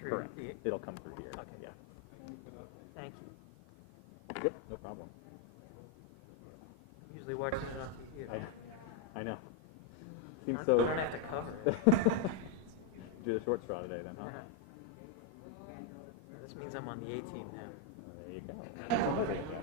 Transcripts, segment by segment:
through. Correct. It'll come through here. Okay. Yeah. Thank you. Yep. No problem. Usually watching it on TV. I know. Seems I so. don't have to cover it. Do the short straw today, then, huh? Yeah. This means I'm on the A team now. There you go. There you go.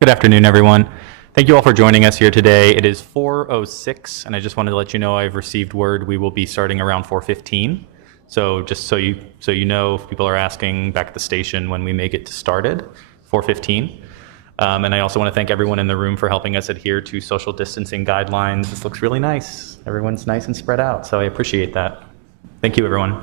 Good afternoon, everyone. Thank you all for joining us here today. It is 4:06, and I just wanted to let you know I've received word we will be starting around 4:15. So just so you know, if people are asking back at the station when we may get started, 4:15. And I also want to thank everyone in the room for helping us adhere to social distancing guidelines. This looks really nice. Everyone's nice and spread out, so I appreciate that. Thank you, everyone.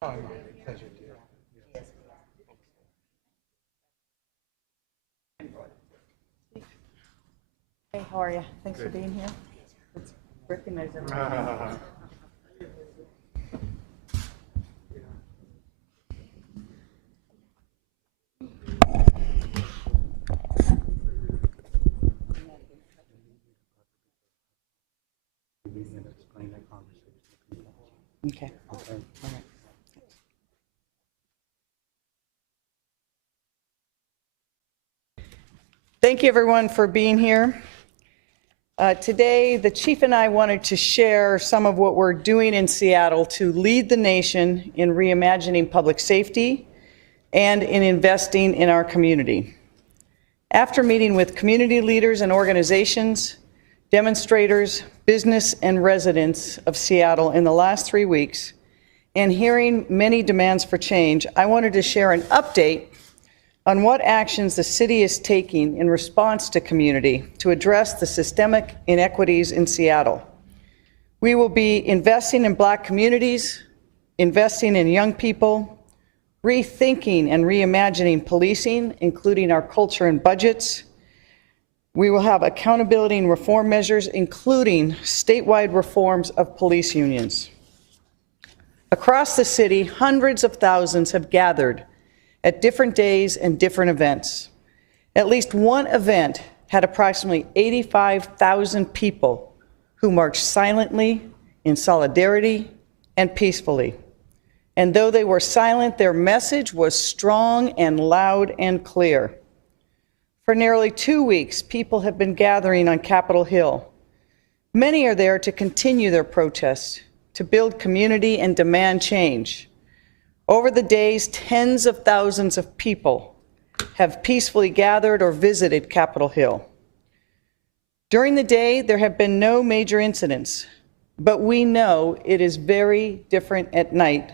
Oh, no, pleasure, dear. Hey, how are you? Thanks for being here. Let's recognize everyone. Okay. All right. Thank you, everyone, for being here. Today, the chief and I wanted to share some of what we're doing in Seattle to lead the nation in reimagining public safety and in investing in our community. After meeting with community leaders and organizations, demonstrators, business, and residents of Seattle in the last 3 weeks, and hearing many demands for change, I wanted to share an update on what actions the city is taking in response to community to address the systemic inequities in Seattle. We will be investing in Black communities, investing in young people, rethinking and reimagining policing, including our culture and budgets. We will have accountability and reform measures, including statewide reforms of police unions. Across the city, hundreds of thousands have gathered at different days and different events. At least one event had approximately 85,000 people who marched silently, in solidarity, and peacefully. And though they were silent, their message was strong and loud and clear. For nearly 2 weeks, people have been gathering on Capitol Hill. Many are there to continue their protests, to build community and demand change. Over the days, tens of thousands of people have peacefully gathered or visited Capitol Hill. During the day, there have been no major incidents, but we know it is very different at night,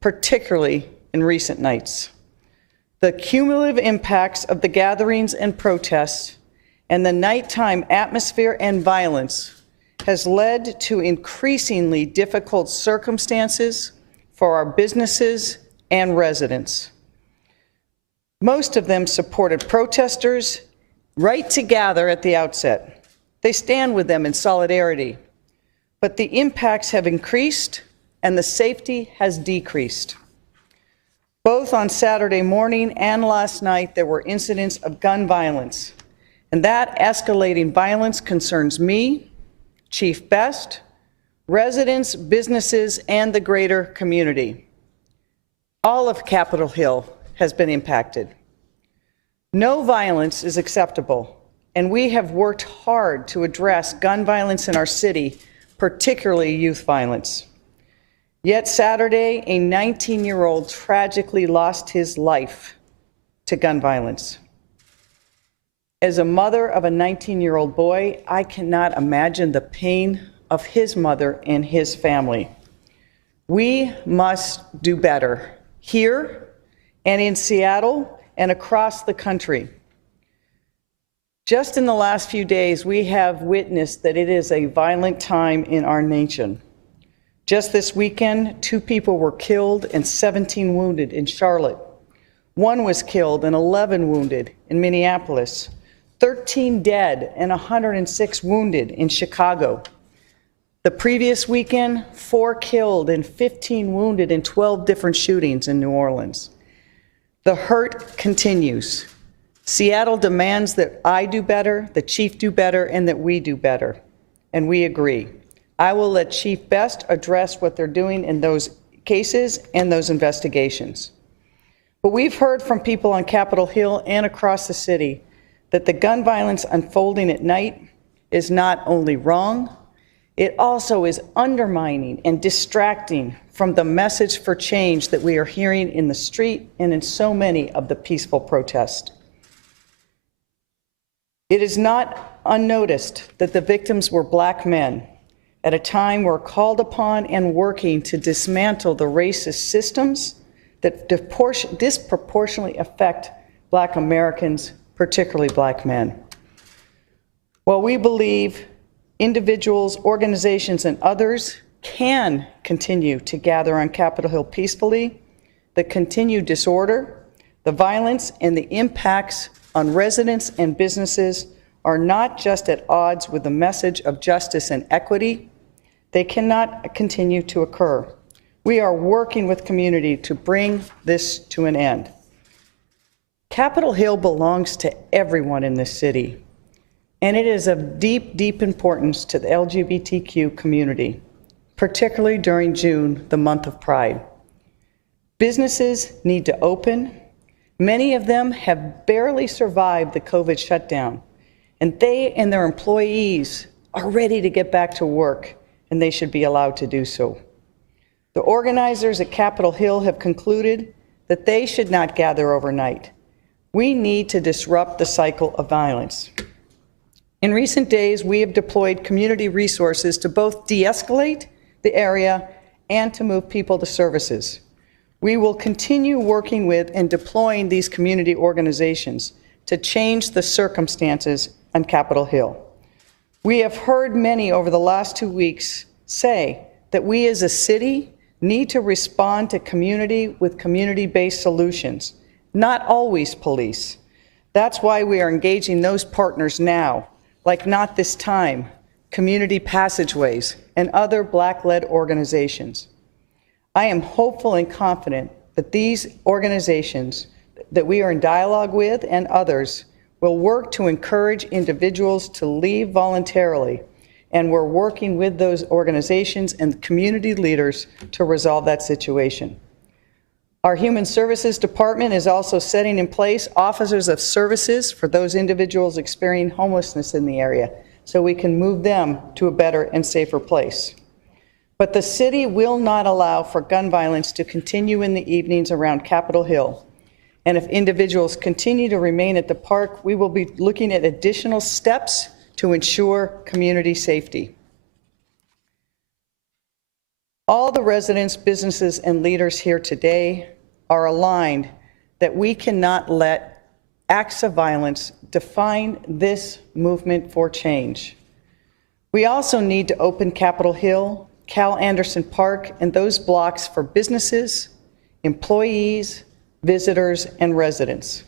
particularly in recent nights. The cumulative impacts of the gatherings and protests and the nighttime atmosphere and violence has led to increasingly difficult circumstances for our businesses and residents. Most of them supported protesters right to gather at the outset. They stand with them in solidarity, but the impacts have increased and the safety has decreased. Both on Saturday morning and last night, there were incidents of gun violence, and that escalating violence concerns me, Chief Best, residents, businesses, and the greater community. All of Capitol Hill has been impacted. No violence is acceptable, and we have worked hard to address gun violence in our city, particularly youth violence. Yet Saturday, a 19-year-old tragically lost his life to gun violence. As a mother of a 19-year-old boy, I cannot imagine the pain of his mother and his family. We must do better here and in Seattle and across the country. Just in the last few days, we have witnessed that it is a violent time in our nation. Just this weekend, 2 people were killed and 17 wounded in Charlotte. 1 was killed and 11 wounded in Minneapolis. 13 dead and 106 wounded in Chicago. The previous weekend, 4 killed and 15 wounded in 12 different shootings in New Orleans. The hurt continues. Seattle demands that I do better, the chief do better, and that we do better. And we agree. I will let Chief Best address what they're doing in those cases and those investigations. But we've heard from people on Capitol Hill and across the city that the gun violence unfolding at night is not only wrong, it also is undermining and distracting from the message for change that we are hearing in the street and in so many of the peaceful protests. It is not unnoticed that the victims were Black men at a time we're called upon and working to dismantle the racist systems that disproportionately affect Black Americans, particularly Black men. While we believe individuals, organizations, and others can continue to gather on Capitol Hill peacefully, the continued disorder, the violence, and the impacts on residents and businesses are not just at odds with the message of justice and equity. They cannot continue to occur. We are working with community to bring this to an end. Capitol Hill belongs to everyone in this city, and it is of deep, deep importance to the LGBTQ community, particularly during June, the month of Pride. Businesses need to open. Many of them have barely survived the COVID shutdown, and they and their employees are ready to get back to work, and they should be allowed to do so. The organizers at Capitol Hill have concluded that they should not gather overnight. We need to disrupt the cycle of violence. In recent days, we have deployed community resources to both de-escalate the area and to move people to services. We will continue working with and deploying these community organizations to change the circumstances on Capitol Hill. We have heard many over the last 2 weeks say that we as a city need to respond to community with community-based solutions, not always police. That's why we are engaging those partners now, like Not This Time, Community Passageways, and other Black-led organizations. I am hopeful and confident that these organizations that we are in dialogue with and others will work to encourage individuals to leave voluntarily, and we're working with those organizations and community leaders to resolve that situation. Our Human Services Department is also setting in place officers of services for those individuals experiencing homelessness in the area, so we can move them to a better and safer place. But the city will not allow for gun violence to continue in the evenings around Capitol Hill. And if individuals continue to remain at the park, we will be looking at additional steps to ensure community safety. All the residents, businesses, and leaders here today are aligned that we cannot let acts of violence define this movement for change. We also need to open Capitol Hill, Cal Anderson Park, and those blocks for businesses, employees, visitors, and residents.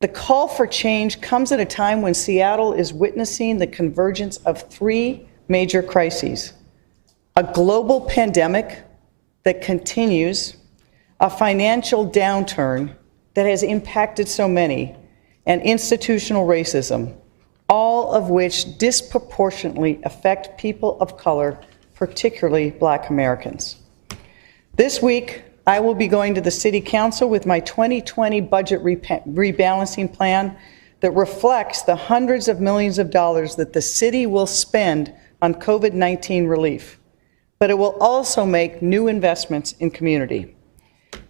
The call for change comes at a time when Seattle is witnessing the convergence of 3 major crises: a global pandemic that continues, a financial downturn that has impacted so many, and institutional racism, all of which disproportionately affect people of color, particularly Black Americans. This week, I will be going to the City Council with my 2020 budget rebalancing plan that reflects the hundreds of millions of dollars that the city will spend on COVID-19 relief, but it will also make new investments in community.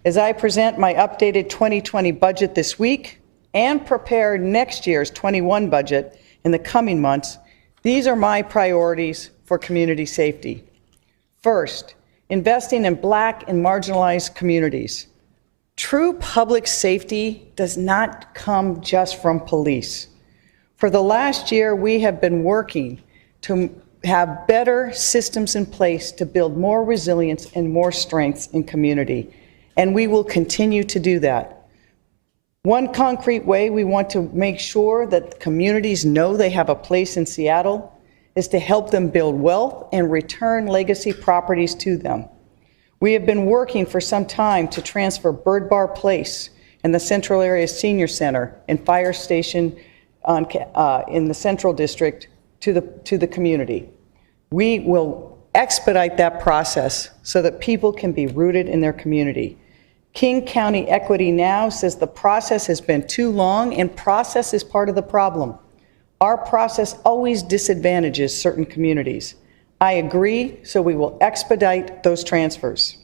As I present my updated 2020 budget this week and prepare next year's 21 budget in the coming months, these are my priorities for community safety. First, investing in Black and marginalized communities. True public safety does not come just from police. For the last year, we have been working to have better systems in place to build more resilience and more strengths in community, and we will continue to do that. One concrete way we want to make sure that communities know they have a place in Seattle is to help them build wealth and return legacy properties to them. We have been working for some time to transfer Bird Bar Place and the Central Area Senior Center and Fire Station in the Central District to the community. We will expedite that process so that people can be rooted in their community. King County Equity Now says the process has been too long, and process is part of the problem. Our process always disadvantages certain communities. I agree, so we will expedite those transfers.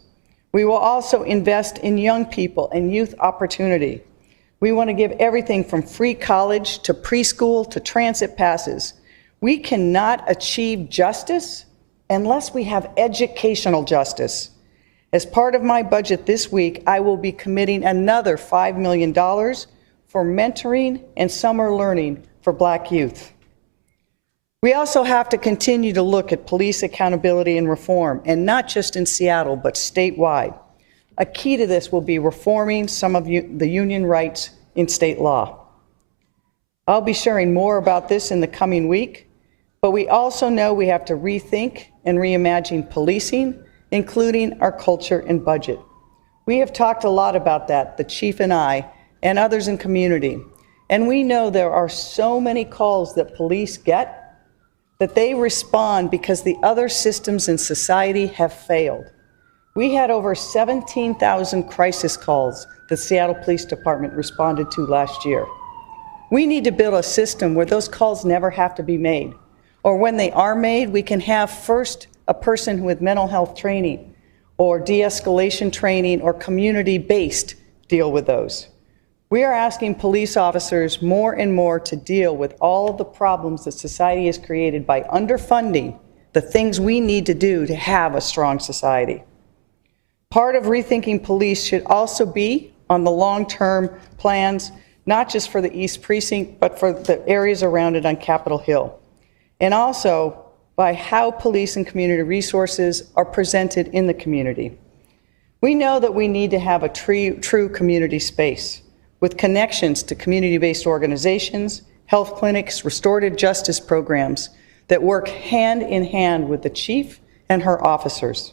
We will also invest in young people and youth opportunity. We want to give everything from free college to preschool to transit passes. We cannot achieve justice unless we have educational justice. As part of my budget this week, I will be committing another $5 million for mentoring and summer learning for Black youth. We also have to continue to look at police accountability and reform, and not just in Seattle, but statewide. A key to this will be reforming some of the union rights in state law. I'll be sharing more about this in the coming week, but we also know we have to rethink and reimagine policing, including our culture and budget. We have talked a lot about that, the chief and I, and others in community. And we know there are so many calls that police get that they respond because the other systems in society have failed. We had over 17,000 crisis calls the Seattle Police Department responded to last year. We need to build a system where those calls never have to be made, or when they are made, we can have first a person with mental health training or de-escalation training or community-based deal with those. We are asking police officers more and more to deal with all of the problems that society has created by underfunding the things we need to do to have a strong society. Part of rethinking police should also be on the long-term plans, not just for the East Precinct, but for the areas around it on Capitol Hill. And also by how police and community resources are presented in the community. We know that we need to have a true community space with connections to community-based organizations, health clinics, restorative justice programs that work hand in hand with the chief and her officers.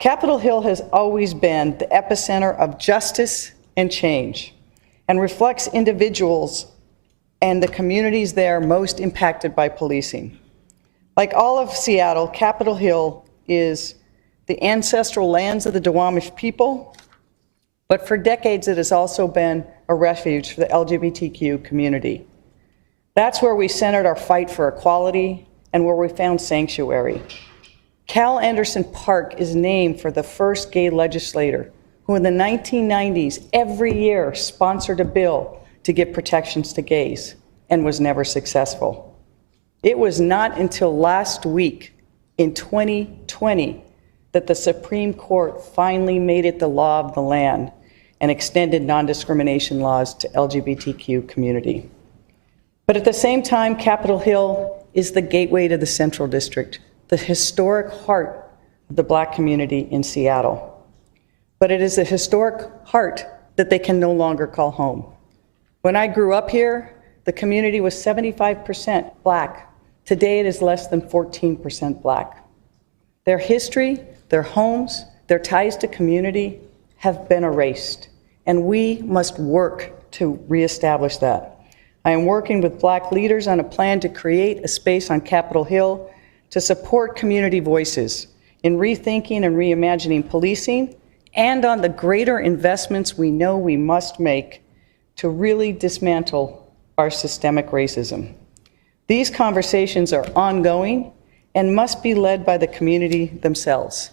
Capitol Hill has always been the epicenter of justice and change and reflects individuals and the communities there most impacted by policing. Like all of Seattle, Capitol Hill is the ancestral lands of the Duwamish people, but for decades it has also been a refuge for the LGBTQ community. That's where we centered our fight for equality and where we found sanctuary. Cal Anderson Park is named for the first gay legislator who in the 1990s every year sponsored a bill to give protections to gays and was never successful. It was not until last week in 2020 that the Supreme Court finally made it the law of the land and extended non-discrimination laws to LGBTQ community. But at the same time, Capitol Hill is the gateway to the Central District, the historic heart of the Black community in Seattle. But it is a historic heart that they can no longer call home. When I grew up here, the community was 75% Black. Today it is less than 14% Black. Their history, their homes, their ties to community have been erased, and we must work to reestablish that. I am working with Black leaders on a plan to create a space on Capitol Hill to support community voices in rethinking and reimagining policing and on the greater investments we know we must make to really dismantle our systemic racism. These conversations are ongoing and must be led by the community themselves.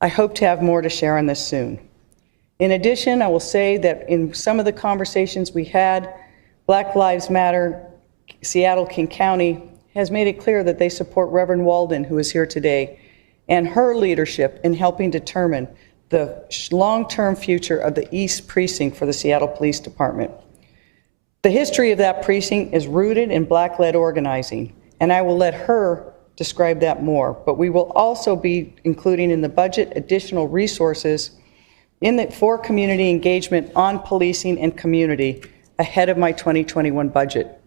I hope to have more to share on this soon. In addition, I will say that in some of the conversations we had, Black Lives Matter, Seattle King County has made it clear that they support Reverend Walden, who is here today, and her leadership in helping determine the long-term future of the East Precinct for the Seattle Police Department. The history of that precinct is rooted in Black-led organizing, and I will let her describe that more, but we will also be including in the budget additional resources for community engagement on policing and community ahead of my 2021 budget.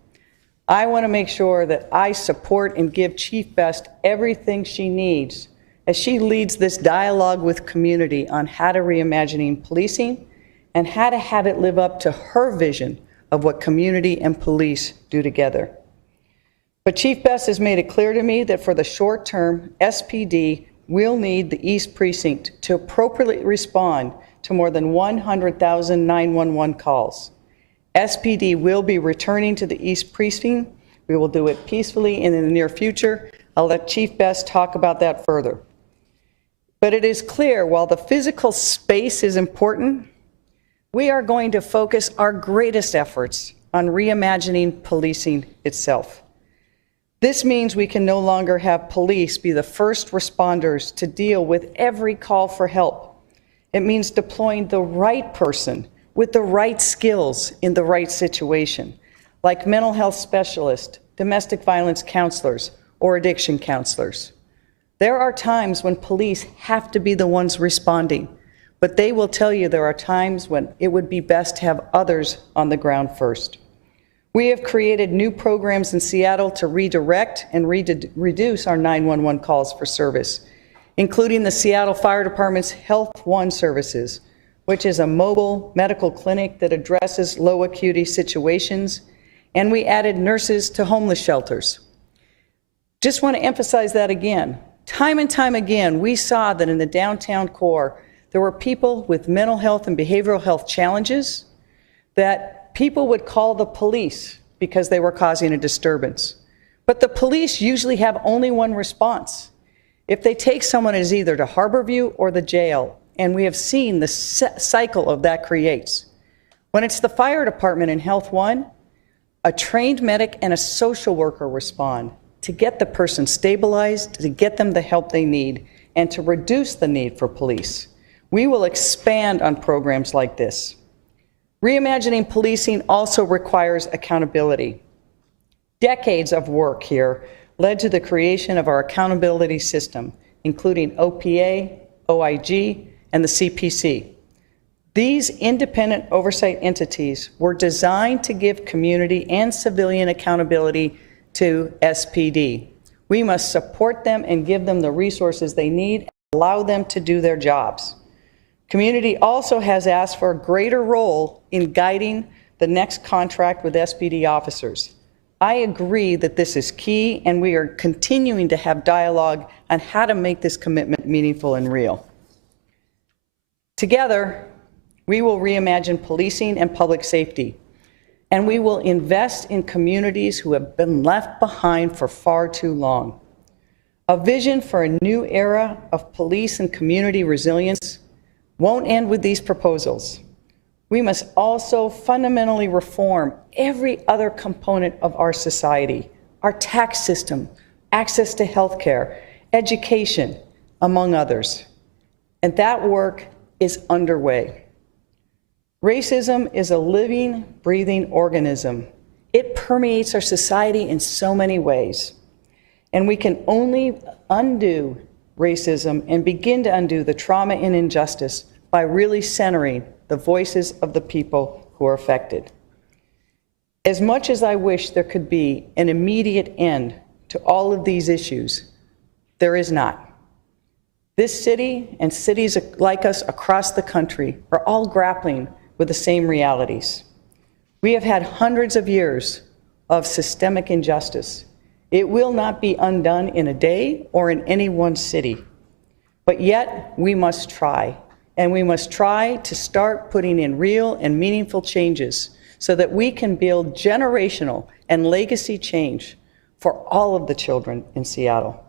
I want to make sure that I support and give Chief Best everything she needs as she leads this dialogue with community on how to reimagining policing and how to have it live up to her vision of what community and police do together. But Chief Best has made it clear to me that for the short term, SPD will need the East Precinct to appropriately respond to more than 100,000 911 calls. SPD will be returning to the East Precinct. We will do it peacefully and in the near future. I'll let Chief Best talk about that further. But it is clear, while the physical space is important, we are going to focus our greatest efforts on reimagining policing itself. This means we can no longer have police be the first responders to deal with every call for help. It means deploying the right person with the right skills in the right situation, like mental health specialists, domestic violence counselors, or addiction counselors. There are times when police have to be the ones responding, but they will tell you there are times when it would be best to have others on the ground first. We have created new programs in Seattle to redirect and reduce our 911 calls for service, including the Seattle Fire Department's Health One services, which is a mobile medical clinic that addresses low acuity situations, and we added nurses to homeless shelters. Just want to emphasize that again. Time and time again, we saw that in the downtown core, there were people with mental health and behavioral health challenges that people would call the police because they were causing a disturbance. But the police usually have only one response. If they take someone, it is either to Harborview or the jail, and we have seen the cycle of that creates. When it's the fire department in Health One, a trained medic and a social worker respond to get the person stabilized, to get them the help they need, and to reduce the need for police. We will expand on programs like this. Reimagining policing also requires accountability. Decades of work here led to the creation of our accountability system, including OPA, OIG, and the CPC. These independent oversight entities were designed to give community and civilian accountability to SPD. We must support them and give them the resources they need and allow them to do their jobs. Community also has asked for a greater role in guiding the next contract with SPD officers. I agree that this is key, and we are continuing to have dialogue on how to make this commitment meaningful and real. Together, we will reimagine policing and public safety, and we will invest in communities who have been left behind for far too long. A vision for a new era of police and community resilience won't end with these proposals. We must also fundamentally reform every other component of our society, our tax system, access to health care, education, among others. And that work is underway. Racism is a living, breathing organism. It permeates our society in so many ways. And we can only undo racism and begin to undo the trauma and injustice by really centering the voices of the people who are affected. As much as I wish there could be an immediate end to all of these issues, there is not. This city and cities like us across the country are all grappling with the same realities. We have had hundreds of years of systemic injustice. It will not be undone in a day or in any one city. But yet, we must try. And we must try to start putting in real and meaningful changes so that we can build generational and legacy change for all of the children in Seattle.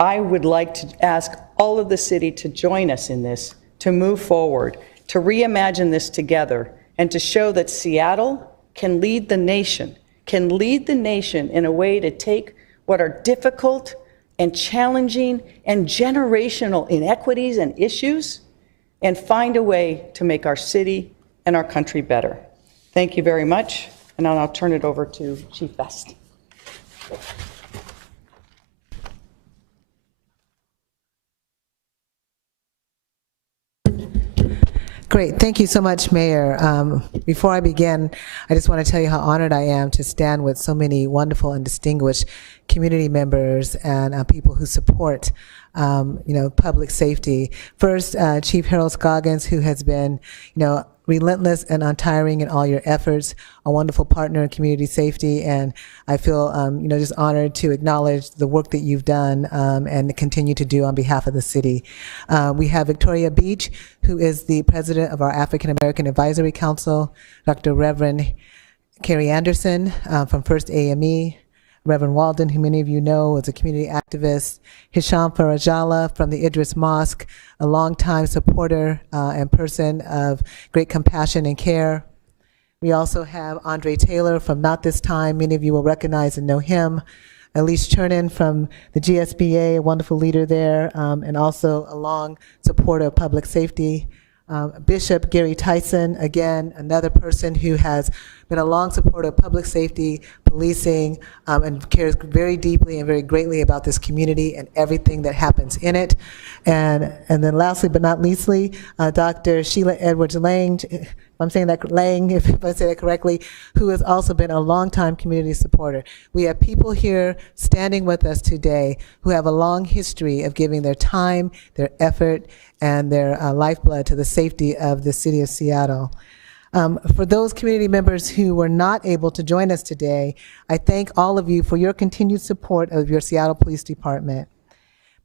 I would like to ask all of the city to join us in this, to move forward, to reimagine this together, and to show that Seattle can lead the nation in a way to take what are difficult and challenging and generational inequities and issues and find a way to make our city and our country better. Thank you very much, and now I'll turn it over to Chief Best. Great. Thank you so much, Mayor. Before I begin, I just want to tell you how honored I am to stand with so many wonderful and distinguished community members and people who support public safety. First, Chief Harold Scoggins, who has been, relentless and untiring in all your efforts, a wonderful partner in community safety, and I feel, just honored to acknowledge the work that you've done and continue to do on behalf of the city. We have Victoria Beach, who is the president of our African American Advisory Council, Dr. Reverend Carrie Anderson from First AME, Reverend Walden, who many of you know is a community activist, Hisham Farajala from the Idris Mosque, a longtime supporter and person of great compassion and care. We also have Andre Taylor from Not This Time. Many of you will recognize and know him. Elise Chernin from the GSBA, a wonderful leader there, and also a long supporter of public safety. Bishop Gary Tyson, again, another person who has been a long supporter of public safety, policing, and cares very deeply and very greatly about this community and everything that happens in it. And then lastly but not leastly, Dr. Sheila Edwards Lang, if I'm saying that Lang, if I say that correctly, who has also been a longtime community supporter. We have people here standing with us today who have a long history of giving their time, their effort, and their lifeblood to the safety of the city of Seattle. For those community members who were not able to join us today, I thank all of you for your continued support of your Seattle Police Department.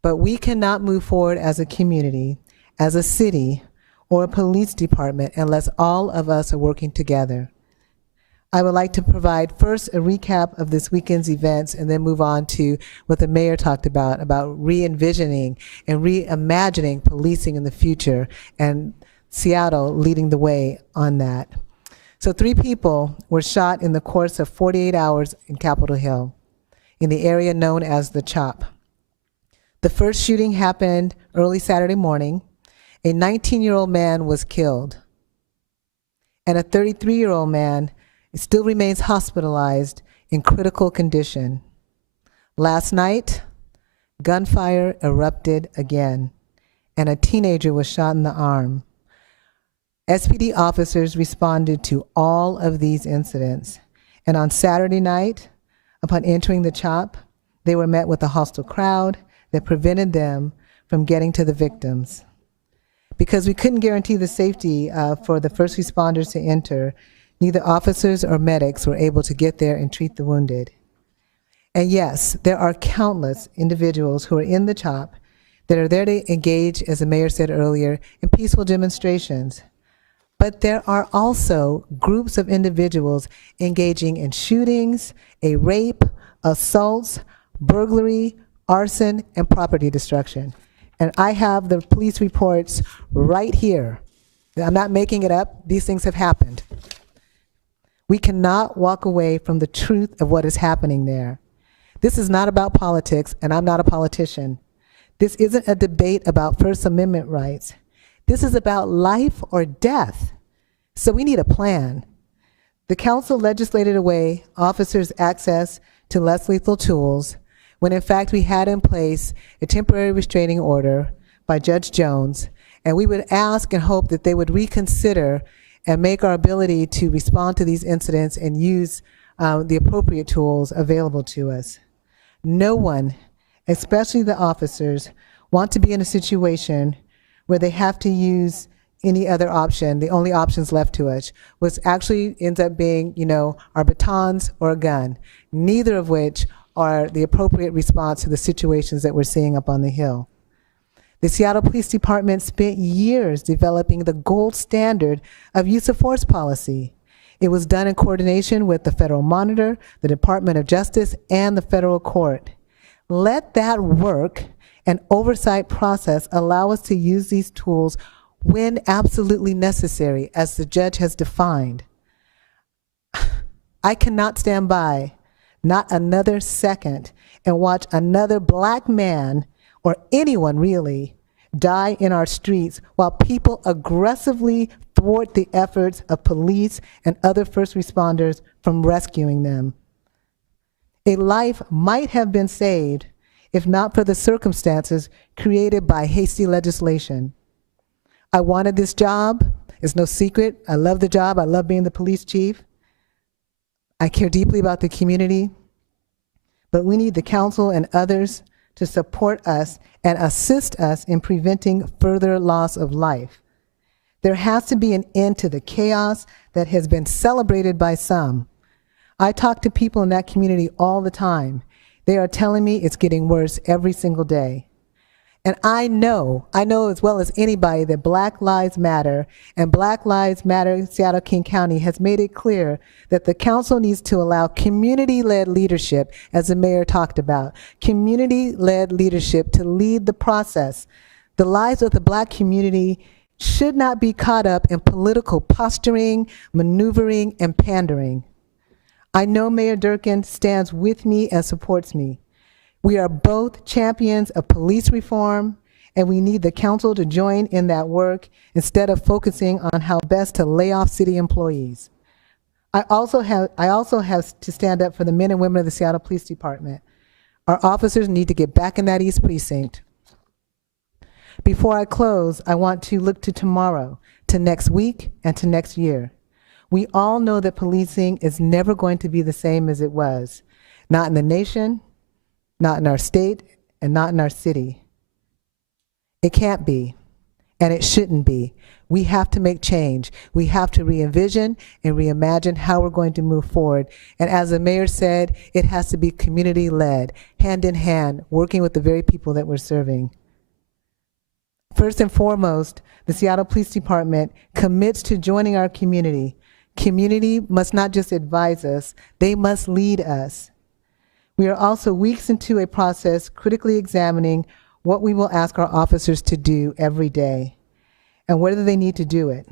But we cannot move forward as a community, as a city, or a police department unless all of us are working together. I would like to provide first a recap of this weekend's events and then move on to what the mayor talked about re-envisioning and reimagining policing in the future, and Seattle leading the way on that. So 3 people were shot in the course of 48 hours in Capitol Hill, in the area known as the CHOP. The first shooting happened early Saturday morning. A 19-year-old man was killed, and a 33-year-old man still remains hospitalized in critical condition. Last night, gunfire erupted again, and a teenager was shot in the arm. SPD officers responded to all of these incidents, and on Saturday night, upon entering the CHOP, they were met with a hostile crowd that prevented them from getting to the victims. Because we couldn't guarantee the safety for the first responders to enter, neither officers or medics were able to get there and treat the wounded. And yes, there are countless individuals who are in the CHOP that are there to engage, as the mayor said earlier, in peaceful demonstrations. But there are also groups of individuals engaging in shootings, a rape, assaults, burglary, arson, and property destruction. And I have the police reports right here. I'm not making it up. These things have happened. We cannot walk away from the truth of what is happening there. This is not about politics, and I'm not a politician. This isn't a debate about First Amendment rights. This is about life or death. So we need a plan. The council legislated away officers' access to less lethal tools when in fact we had in place a temporary restraining order by Judge Jones, and we would ask and hope that they would reconsider and make our ability to respond to these incidents and use the appropriate tools available to us. No one, especially the officers, want to be in a situation where they have to use any other option. The only options left to us, which actually ends up being, our batons or a gun, neither of which are the appropriate response to the situations that we're seeing up on the Hill. The Seattle Police Department spent years developing the gold standard of use of force policy. It was done in coordination with the Federal Monitor, the Department of Justice, and the federal court. Let that work and oversight process allow us to use these tools when absolutely necessary, as the judge has defined. I cannot stand by, not another second, and watch another Black man, or anyone really, die in our streets while people aggressively thwart the efforts of police and other first responders from rescuing them. A life might have been saved if not for the circumstances created by hasty legislation. I wanted this job. It's no secret. I love the job. I love being the police chief. I care deeply about the community, but we need the council and others to support us and assist us in preventing further loss of life. There has to be an end to the chaos that has been celebrated by some. I talk to people in that community all the time. They are telling me it's getting worse every single day. And I know as well as anybody that Black Lives Matter and Black Lives Matter Seattle King County has made it clear that the council needs to allow community-led leadership, as the mayor talked about, community-led leadership to lead the process. The lives of the Black community should not be caught up in political posturing, maneuvering, and pandering. I know Mayor Durkin stands with me and supports me. We are both champions of police reform and we need the council to join in that work instead of focusing on how best to lay off city employees. I also have to stand up for the men and women of the Seattle Police Department. Our officers need to get back in that East Precinct. Before I close, I want to look to tomorrow, to next week, and to next year. We all know that policing is never going to be the same as it was. Not in the nation, not in our state, and not in our city. It can't be, and it shouldn't be. We have to make change. We have to re-envision and reimagine how we're going to move forward. And as the mayor said, it has to be community-led, hand in hand, working with the very people that we're serving. First and foremost, the Seattle Police Department commits to joining our community. Community must not just advise us, they must lead us. We are also weeks into a process critically examining what we will ask our officers to do every day and whether they need to do it.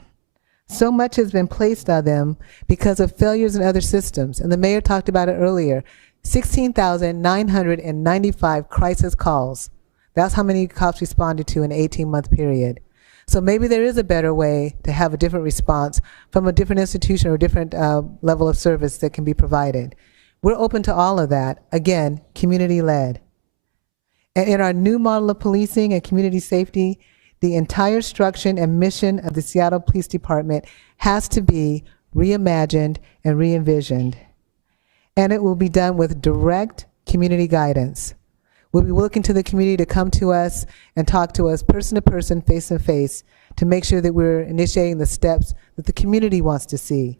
So much has been placed on them because of failures in other systems, and the mayor talked about it earlier. 16,995 crisis calls. That's how many cops responded to in an 18-month period. So maybe there is a better way to have a different response from a different institution or different level of service that can be provided. We're open to all of that. Again, community-led. And in our new model of policing and community safety, the entire structure and mission of the Seattle Police Department has to be reimagined and re-envisioned. And it will be done with direct community guidance. We'll be looking to the community to come to us and talk to us person to person, face to face, to make sure that we're initiating the steps that the community wants to see.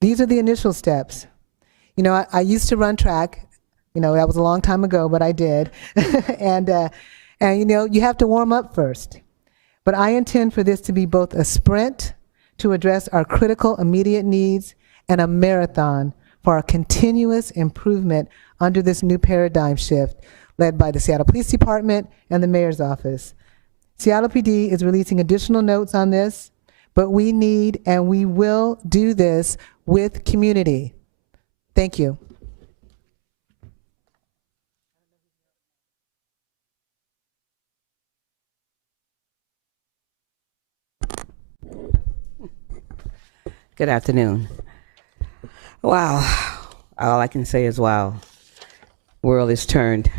These are the initial steps. You know, I used to run track. You know, that was a long time ago, but I did. and you know, you have to warm up first. But I intend for this to be both a sprint to address our critical immediate needs and a marathon for our continuous improvement under this new paradigm shift led by the Seattle Police Department and the Mayor's Office. Seattle PD is releasing additional notes on this, but we need and we will do this with community. Thank you. Good afternoon. Wow. All I can say is wow. World is turned.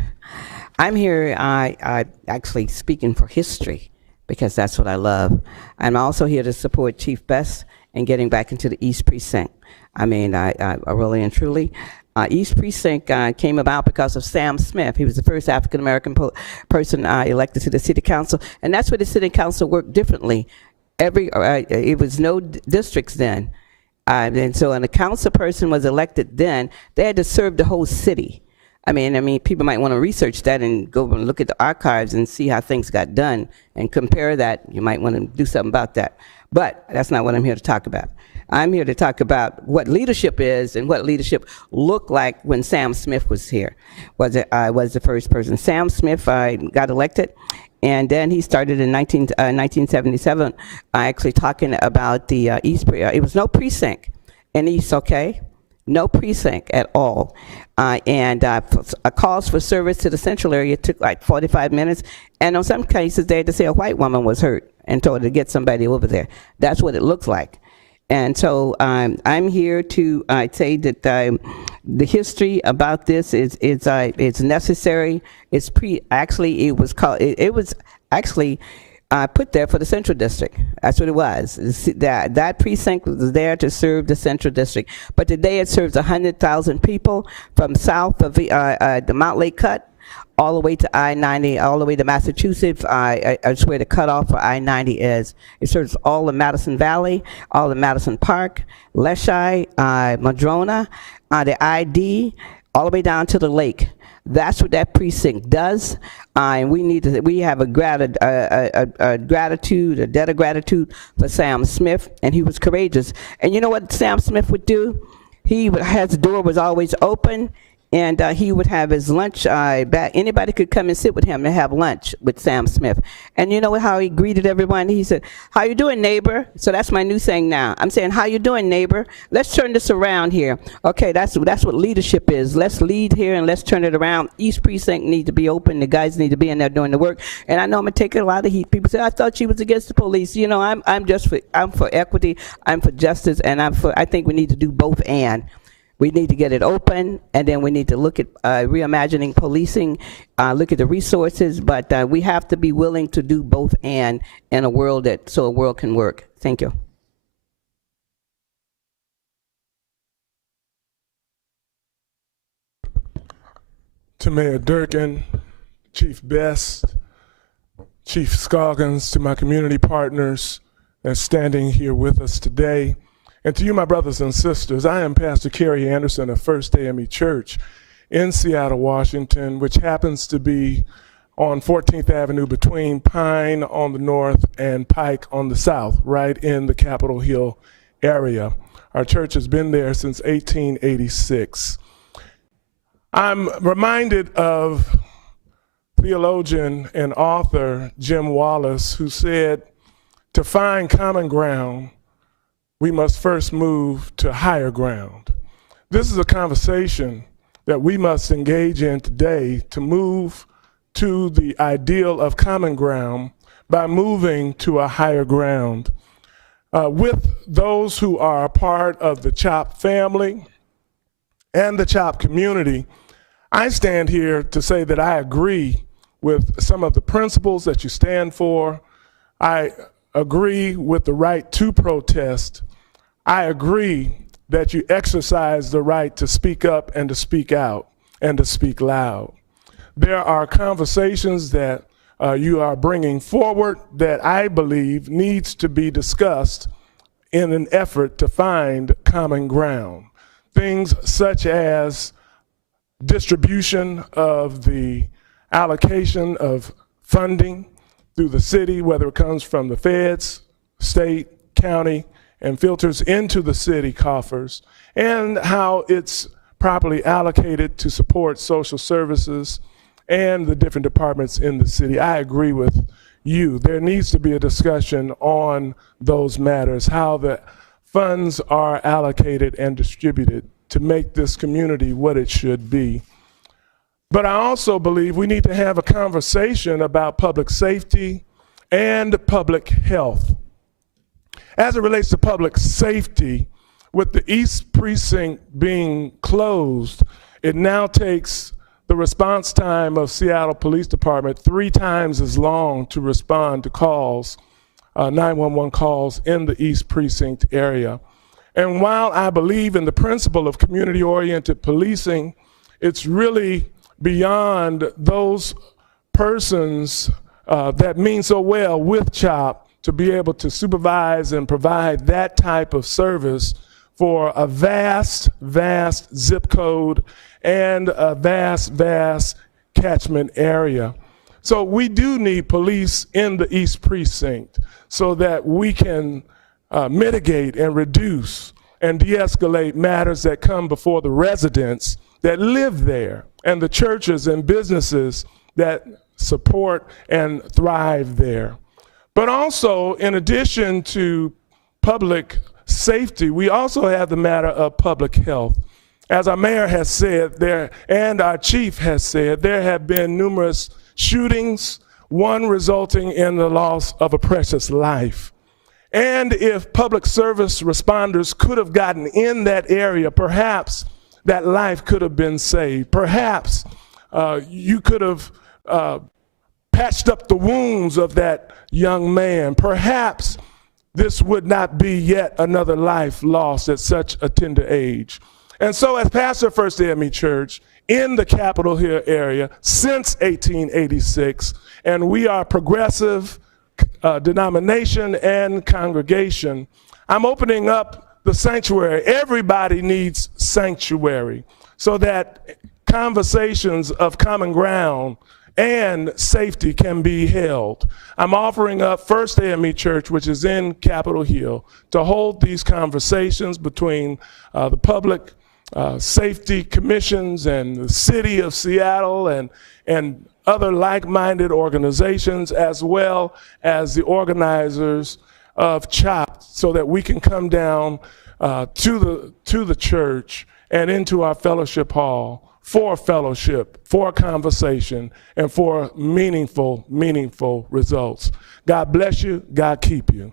I'm here I actually speaking for history because that's what I love. I'm also here to support Chief Best in getting back into the East Precinct. I mean, I really and truly, East Precinct came about because of Sam Smith. He was the first African-American person elected to the city council, and that's where the city council worked differently. It was no districts then. And so when a council person was elected then, they had to serve the whole city. I mean, people might want to research that and go and look at the archives and see how things got done and compare that. You might want to do something about that. But that's not what I'm here to talk about. I'm here to talk about what leadership is and what leadership looked like when Sam Smith was here. Was the first person. Sam Smith got elected, and then he started in 1977, actually talking about the East. It was no precinct in East, okay? No precinct at all. Calls for service to the central area took like 45 minutes, and in some cases they had to say a white woman was hurt and told to get somebody over there. That's what it looks like. And so I'm here to say that the history about this is it's necessary. It's it was actually put there for the Central District. That's what it was. That precinct was there to serve the Central District. But today it serves 100,000 people from south of the Mount Lake Cut all the way to I-90, all the way to Massachusetts. That's where the cutoff for I-90 is. It serves all the Madison Valley, all the Madison Park, Leschi, Madrona, the ID, all the way down to the lake. That's what that precinct does, and we have a debt of gratitude for Sam Smith, and he was courageous. And you know what Sam Smith would do? His door was always open, and he would have his lunch back. Anybody could come and sit with him and have lunch with Sam Smith. And you know how he greeted everyone? He said, "How you doing, neighbor?" So that's my new saying now. I'm saying, "How you doing, neighbor? Let's turn this around here." Okay, that's what leadership is. Let's lead here and let's turn it around. East Precinct needs to be open. The guys need to be in there doing the work. And I know I'm gonna take a lot of heat. People say, "I thought she was against the police." You know, I'm for equity. I'm for justice, and I think we need to do both and. We need to get it open, and then we need to look at reimagining policing, look at the resources, but we have to be willing to do both and in a world so a world can work. Thank you. To Mayor Durkin, Chief Best, Chief Scoggins, to my community partners that's standing here with us today, and to you, my brothers and sisters, I am Pastor Kerry Anderson of First AME Church in Seattle, Washington, which happens to be on 14th Avenue between Pine on the north and Pike on the south, right in the Capitol Hill area. Our church has been there since 1886. I'm reminded of theologian and author Jim Wallace, who said, "To find common ground, we must first move to higher ground." This is a conversation that we must engage in today to move to the ideal of common ground by moving to a higher ground. With those who are a part of the CHOP family and the CHOP community, I stand here to say that I agree with some of the principles that you stand for. I agree with the right to protest. I agree that you exercise the right to speak up and to speak out and to speak loud. There are conversations that you are bringing forward that I believe needs to be discussed in an effort to find common ground. Things such as distribution of the allocation of funding through the city, whether it comes from the feds, state, county, and filters into the city coffers, and how it's properly allocated to support social services and the different departments in the city. I agree with you. There needs to be a discussion on those matters, how the funds are allocated and distributed to make this community what it should be. But I also believe we need to have a conversation about public safety and public health. As it relates to public safety, with the East Precinct being closed, it now takes the response time of Seattle Police Department 3 times as long to respond to calls, 911 calls in the East Precinct area. And while I believe in the principle of community-oriented policing, it's really beyond those persons that mean so well with CHOP to be able to supervise and provide that type of service for a vast, vast zip code and a vast, vast catchment area. So we do need police in the East Precinct so that we can mitigate and reduce and de-escalate matters that come before the residents that live there and the churches and businesses that support and thrive there. But also, in addition to public safety, we also have the matter of public health. As our mayor has said there, and our chief has said, there have been numerous shootings, one resulting in the loss of a precious life. And if public service responders could have gotten in that area, perhaps that life could have been saved. Perhaps you could have patched up the wounds of that young man. Perhaps this would not be yet another life lost at such a tender age. And so as pastor of First AME Church in the Capitol Hill area since 1886, and we are progressive denomination and congregation, I'm opening up the sanctuary. Everybody needs sanctuary so that conversations of common ground and safety can be held. I'm offering up First AME Church, which is in Capitol Hill, to hold these conversations between the public safety commissions and the city of Seattle and other like-minded organizations, as well as the organizers of CHOP, so that we can come down to the church and into our fellowship hall for fellowship, for conversation, and for meaningful results. God bless you. God keep you.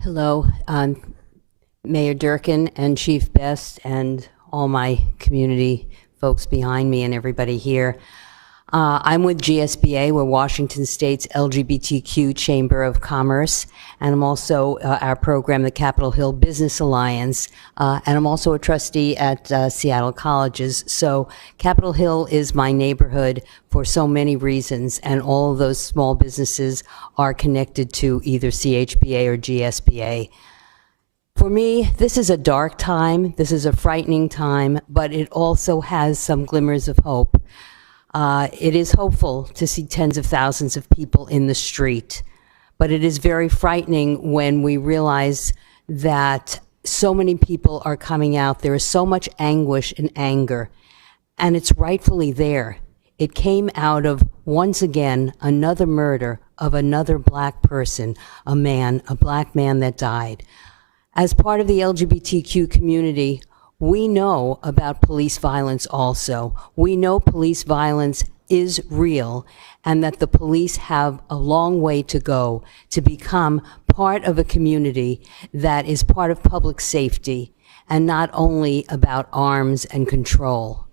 Hello, Mayor Durkin and Chief Best and all my community folks behind me and everybody here. I'm with GSBA, we're Washington State's LGBTQ Chamber of Commerce, and I'm also our program, the Capitol Hill Business Alliance, and I'm also a trustee at Seattle Colleges. So Capitol Hill is my neighborhood for so many reasons, and all of those small businesses are connected to either CHBA or GSBA. For me, this is a dark time, this is a frightening time, but it also has some glimmers of hope. It is hopeful to see tens of thousands of people in the street, but it is very frightening when we realize that so many people are coming out. There is so much anguish and anger, and it's rightfully there. It came out of, once again, another murder of another black person, a black man that died. As part of the LGBTQ community, we know about police violence also. We know police violence is real and that the police have a long way to go to become part of a community that is part of public safety and not only about arms and control.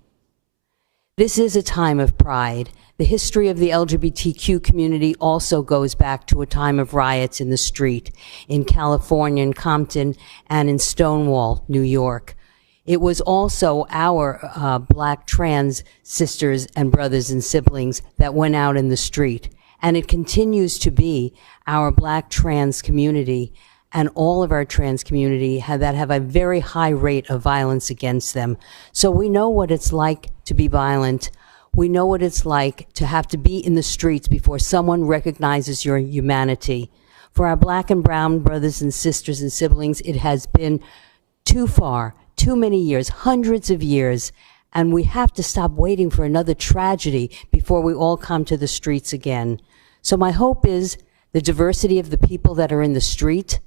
This is a time of pride. The history of the LGBTQ community also goes back to a time of riots in the street in California, in Compton, and in Stonewall, New York. It was also our black trans sisters and brothers and siblings that went out in the street. And it continues to be our black trans community and all of our trans community that have a very high rate of violence against them. So we know what it's like to be violent. We know what it's like to have to be in the streets before someone recognizes your humanity. For our black and brown brothers and sisters and siblings, it has been too far, too many years, hundreds of years, and we have to stop waiting for another tragedy before we all come to the streets again. So my hope is the diversity of the people that are in the street,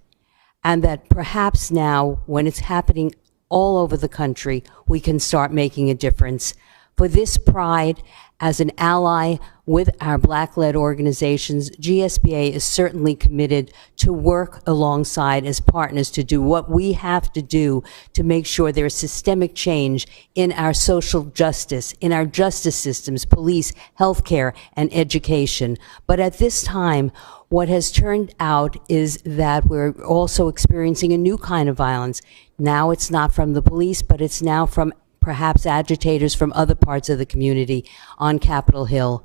and that perhaps now, when it's happening all over the country, we can start making a difference. For this pride, as an ally with our Black-led organizations, GSBA is certainly committed to work alongside as partners to do what we have to do to make sure there is systemic change in our social justice, in our justice systems, police, healthcare, and education. But at this time, what has turned out is that we're also experiencing a new kind of violence. Now it's not from the police, but it's now from perhaps agitators from other parts of the community on Capitol Hill.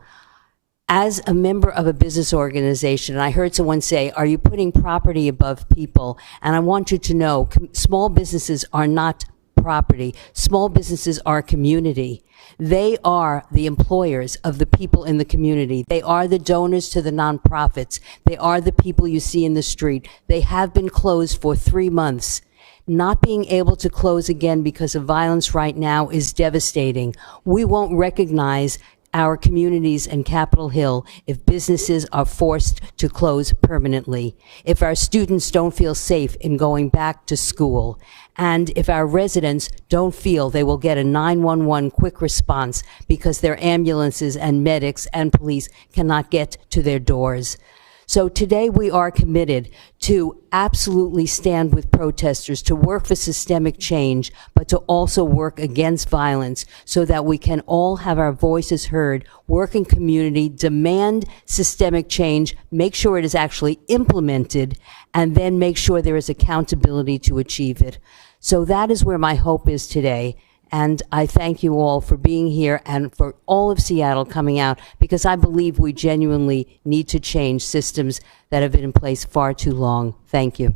As a member of a business organization, and I heard someone say, are you putting property above people? And I want you to know, small businesses are not property. Small businesses are community. They are the employers of the people in the community. They are the donors to the nonprofits. They are the people you see in the street. They have been closed for 3 months. Not being able to close again because of violence right now is devastating. We won't recognize our communities and Capitol Hill if businesses are forced to close permanently, if our students don't feel safe in going back to school, and if our residents don't feel they will get a 911 quick response because their ambulances and medics and police cannot get to their doors. So today we are committed to absolutely stand with protesters, to work for systemic change, but to also work against violence so that we can all have our voices heard, work in community, demand systemic change, make sure it is actually implemented, and then make sure there is accountability to achieve it. So that is where my hope is today. And I thank you all for being here and for all of Seattle coming out, because I believe we genuinely need to change systems that have been in place far too long. Thank you.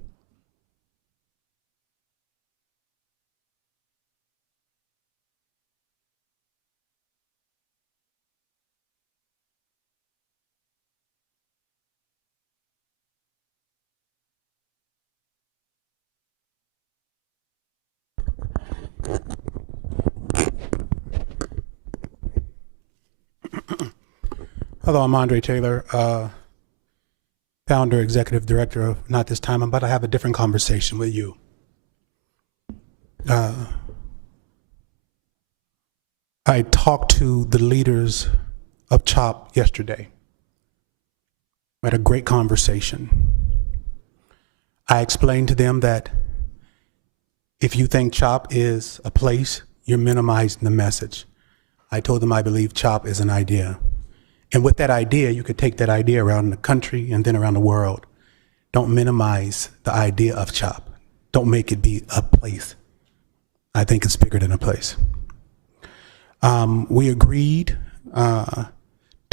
Hello, I'm Andre Taylor, founder, executive director of Not This Time. I'm about to have a different conversation with you. I talked to the leaders of CHOP yesterday. We had a great conversation. I explained to them that if you think CHOP is a place, you're minimizing the message. I told them I believe CHOP is an idea. And with that idea, you could take that idea around the country and then around the world. Don't minimize the idea of CHOP. Don't make it be a place. I think it's bigger than a place. We agreed to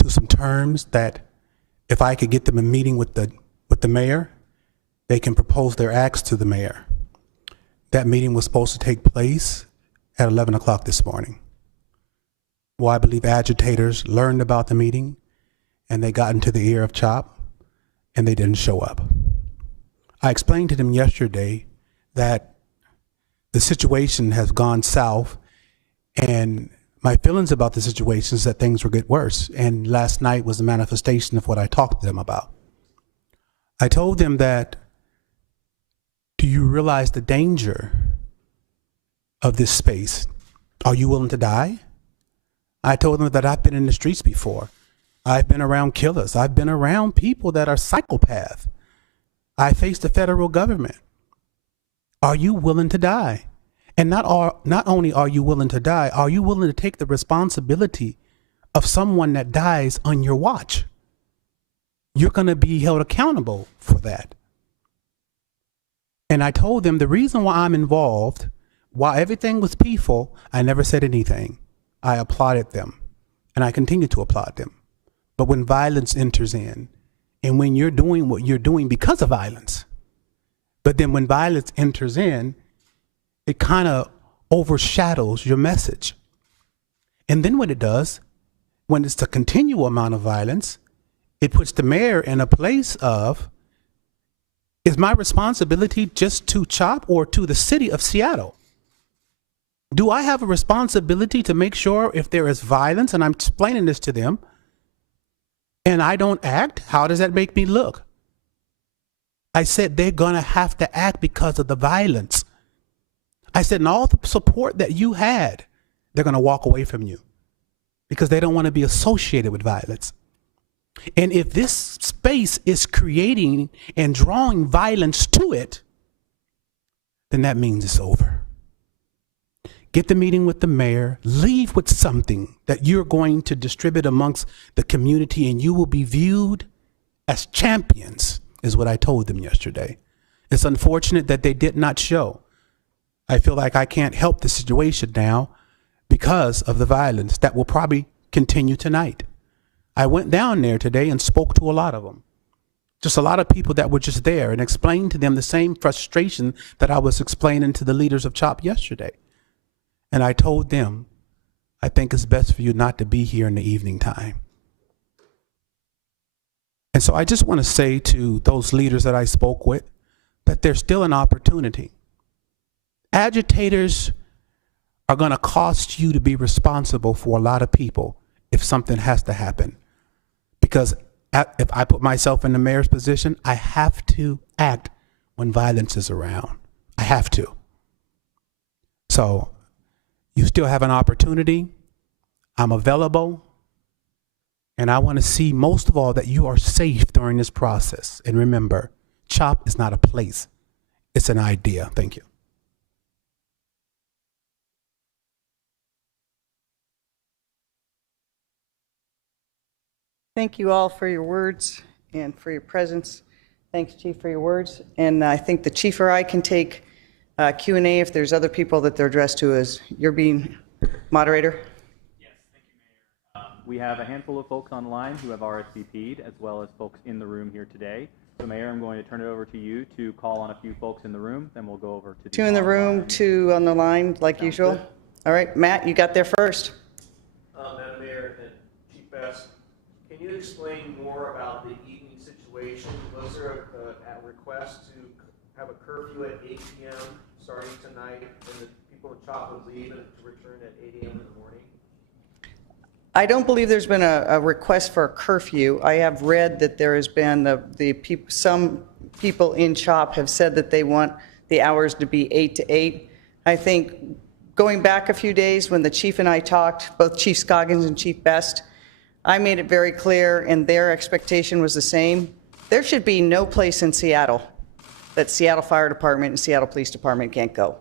some terms that if I could get them a meeting with the mayor, they can propose their acts to the mayor. That meeting was supposed to take place at 11 o'clock this morning. Well, I believe agitators learned about the meeting and they got into the ear of CHOP and they didn't show up. I explained to them yesterday that the situation has gone south, and my feelings about the situation is that things will get worse. And last night was a manifestation of what I talked to them about. I told them that, do you realize the danger of this space? Are you willing to die? I told them that I've been in the streets before. I've been around killers. I've been around people that are psychopaths. I faced the federal government. Are you willing to die? And not only are you willing to die, are you willing to take the responsibility of someone that dies on your watch? You're going to be held accountable for that. And I told them the reason why I'm involved, while everything was peaceful, I never said anything. I applauded them, and I continue to applaud them. But when violence enters in, and when you're doing what you're doing because of violence, but then when violence enters in, it kind of overshadows your message. And then what it does, when it's a continual amount of violence, it puts the mayor in a place of, is my responsibility just to CHOP or to the city of Seattle? Do I have a responsibility to make sure if there is violence, and I'm explaining this to them, and I don't act, how does that make me look? I said they're going to have to act because of the violence. I said, and all the support that you had, they're going to walk away from you because they don't want to be associated with violence. And if this space is creating and drawing violence to it, then that means it's over. Get the meeting with the mayor, leave with something that you're going to distribute amongst the community, and you will be viewed as champions, is what I told them yesterday. It's unfortunate that they did not show. I feel like I can't help the situation now because of the violence that will probably continue tonight. I went down there today and spoke to a lot of them. Just a lot of people that were just there, and explained to them the same frustration that I was explaining to the leaders of CHOP yesterday. And I told them, I think it's best for you not to be here in the evening time. And so I just want to say to those leaders that I spoke with that there's still an opportunity. Agitators are going to cost you to be responsible for a lot of people if something has to happen. Because if I put myself in the mayor's position, I have to act when violence is around. I have to. So you still have an opportunity. I'm available. And I want to see most of all that you are safe during this process. And remember, CHOP is not a place. It's an idea. Thank you. Thank you all for your words and for your presence. Thanks, Chief, for your words. And I think the Chief or I can take Q&A if there's other people that they're addressed to as you're being moderator. Yes, thank you, Mayor. We have a handful of folks online who have RSVP'd, as well as folks in the room here today. So, Mayor, I'm going to turn it over to you to call on a few folks in the room, then we'll go over to the 2 in the room, 2 on the line, like Sounds usual. good. All right, Matt, you got there first. Madam Mayor and Chief Best, can you explain more about the evening situation? Was there a request to have a curfew at 8 p.m. starting tonight, and the people at CHOP would leave and to return at 8 a.m. in the morning? I don't believe there's been a request for a curfew. I have read that there has been some people in CHOP have said that they want the hours to be 8 to 8. I think going back a few days when the chief and I talked, both Chief Scoggins and Chief Best, I made it very clear, and their expectation was the same. There should be no place in Seattle that Seattle Fire Department and Seattle Police Department can't go.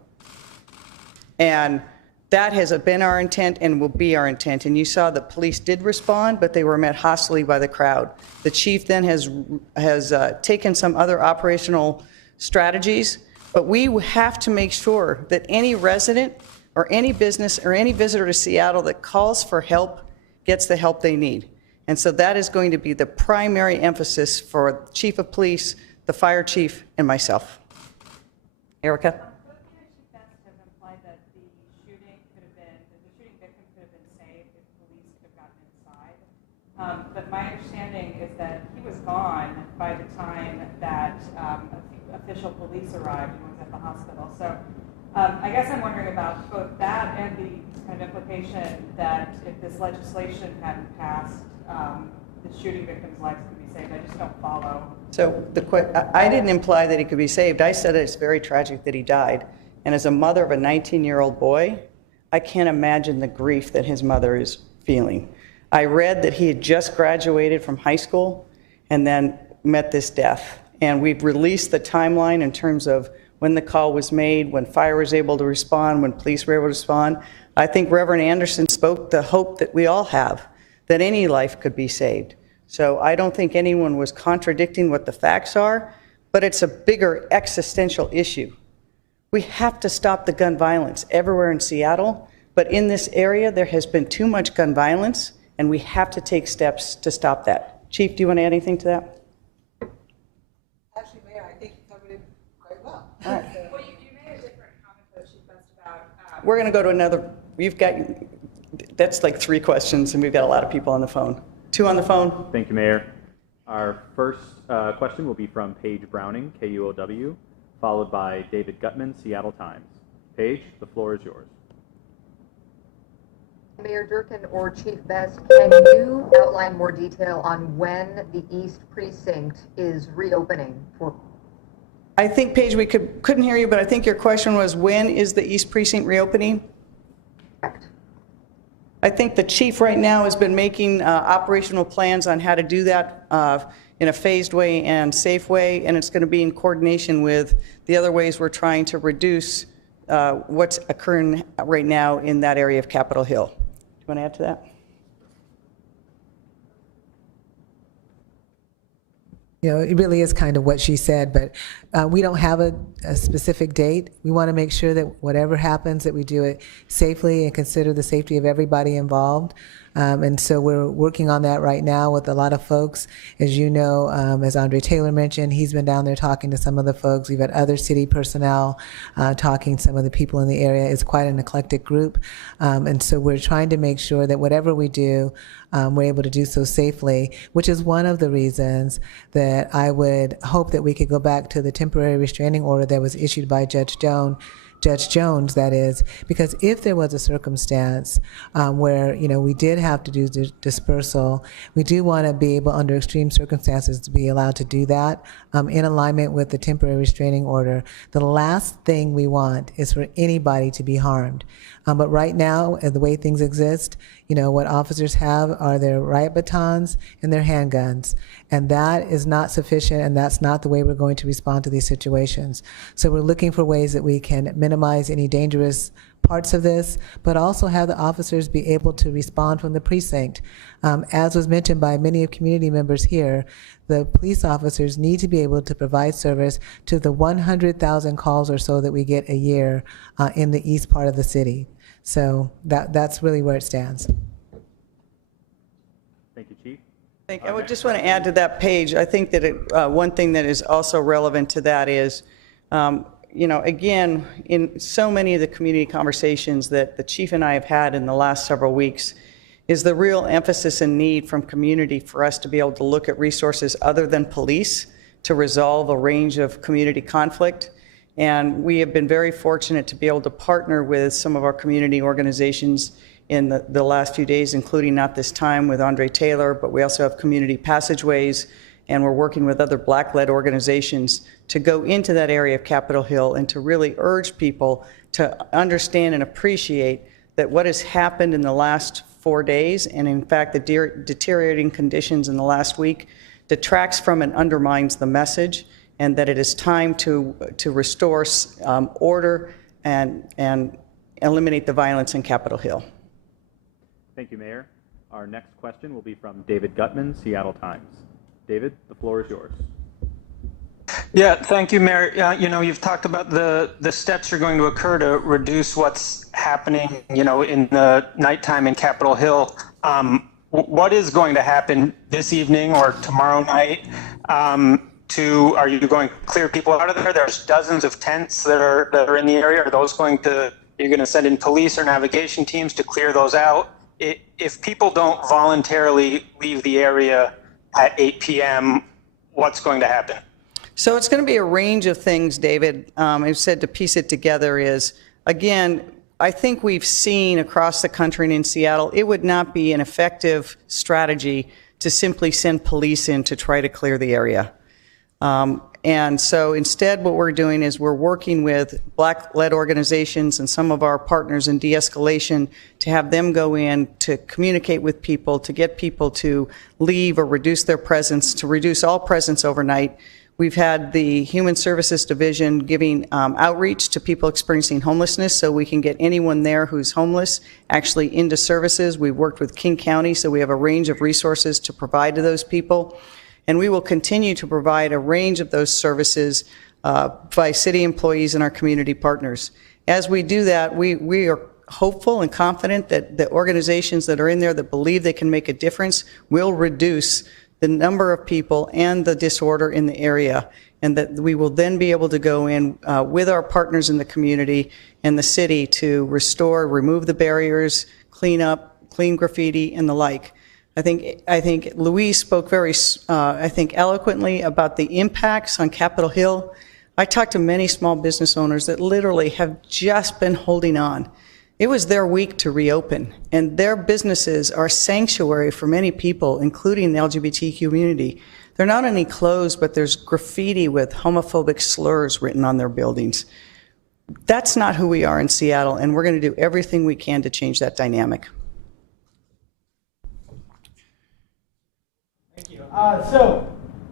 And that has been our intent and will be our intent. And you saw the police did respond, but they were met hostilely by the crowd. The chief then has taken some other operational strategies, but we have to make sure that any resident or any business or any visitor to Seattle that calls for help gets the help they need. And so that is going to be the primary emphasis for the chief of police, the fire chief, and myself. Erica? But my understanding is that he was gone by the time that official police arrived and was at the hospital. So I guess I'm wondering about both that and the kind of implication that if this legislation hadn't passed, the shooting victims' lives could be saved. I just don't follow. So I didn't imply that he could be saved. I said it's very tragic that he died. And as a mother of a 19-year-old boy, I can't imagine the grief that his mother is feeling. I read that he had just graduated from high school and then met this death. And we've released the timeline in terms of when the call was made, when fire was able to respond, when police were able to respond. I think Reverend Anderson spoke the hope that we all have, that any life could be saved. So I don't think anyone was contradicting what the facts are, but it's a bigger existential issue. We have to stop the gun violence everywhere in Seattle, but in this area there has been too much gun violence, and we have to take steps to stop that. Chief, do you want to add anything to that? Actually, Mayor, I think you covered it quite well. All right. Well, you made a different comment, though, Chief Best, about... We're going to go to another. That's like 3 questions, and we've got a lot of people on the phone. 2 on the phone. Thank you, Mayor. Our first question will be from Paige Browning, KUOW, followed by David Gutman, Seattle Times. Paige, the floor is yours. Mayor Durkin or Chief Best, can you outline more detail on when the East Precinct is reopening for? I think, Paige, we couldn't hear you, but I think your question was, when is the East Precinct reopening? Correct. I think the chief right now has been making operational plans on how to do that in a phased way and safe way, and it's going to be in coordination with the other ways we're trying to reduce what's occurring right now in that area of Capitol Hill. Do you want to add to that? You know, it really is kind of what she said, but we don't have a specific date. We want to make sure that whatever happens, that we do it safely and consider the safety of everybody involved. And so we're working on that right now with a lot of folks. As you know, as Andre Taylor mentioned, he's been down there talking to some of the folks. We've had other city personnel talking to some of the people in the area. It's quite an eclectic group. And so we're trying to make sure that whatever we do, we're able to do so safely, which is one of the reasons that I would hope that we could go back to the temporary restraining order that was issued by Judge Jones, that is, because if there was a circumstance where, you know, we did have to do dispersal, we do want to be able, under extreme circumstances, to be allowed to do that in alignment with the temporary restraining order. The last thing we want is for anybody to be harmed. But right now, the way things exist, you know, what officers have are their riot batons and their handguns. And that is not sufficient, and that's not the way we're going to respond to these situations. So we're looking for ways that we can minimize any dangerous parts of this, but also have the officers be able to respond from the precinct. As was mentioned by many of community members here, the police officers need to be able to provide service to the 100,000 calls or so that we get a year in the east part of the city. So that's really where it stands. Thank you, Chief. I would just want to add to that page. I think that one thing that is also relevant to that is, you know, again, in so many of the community conversations that the chief and I have had in the last several weeks, is the real emphasis and need from community for us to be able to look at resources other than police to resolve a range of community conflict. And we have been very fortunate to be able to partner with some of our community organizations in the last few days, including not this time with Andre Taylor, but we also have community passageways, and we're working with other Black-led organizations to go into that area of Capitol Hill and to really urge people to understand and appreciate that what has happened in the last 4 days, and in fact the deteriorating conditions in the last week, detracts from and undermines the message, and that it is time to restore order and eliminate the violence in Capitol Hill. Thank you, Mayor. Our next question will be from David Gutman, Seattle Times. David, the floor is yours. Yeah, thank you, Mayor. You've talked about the steps you're going to occur to reduce what's happening, in the nighttime in Capitol Hill. What is going to happen this evening or tomorrow night? Are you going to clear people out of there? There's dozens of tents that are in the area. Are those you're going to send in police or navigation teams to clear those out? If people don't voluntarily leave the area at 8 p.m., what's going to happen? So it's going to be a range of things, David. I've said to piece it together is, again, I think we've seen across the country and in Seattle, it would not be an effective strategy to simply send police in to try to clear the area. And so instead what we're doing is we're working with Black-led organizations and some of our partners in de-escalation to have them go in to communicate with people, to get people to leave or reduce their presence, to reduce all presence overnight. We've had the Human Services Division giving outreach to people experiencing homelessness so we can get anyone there who's homeless actually into services. We've worked with King County, so we have a range of resources to provide to those people. And we will continue to provide a range of those services by city employees and our community partners. As we do that, we are hopeful and confident that the organizations that are in there that believe they can make a difference will reduce the number of people and the disorder in the area, and that we will then be able to go in with our partners in the community and the city to restore, remove the barriers, clean up, clean graffiti, and the like. I think Louise spoke very, eloquently about the impacts on Capitol Hill. I talked to many small business owners that literally have just been holding on. It was their week to reopen, and their businesses are sanctuary for many people, including the LGBT community. They're not only closed, but there's graffiti with homophobic slurs written on their buildings. That's not who we are in Seattle, and we're going to do everything we can to change that dynamic. Thank you. So,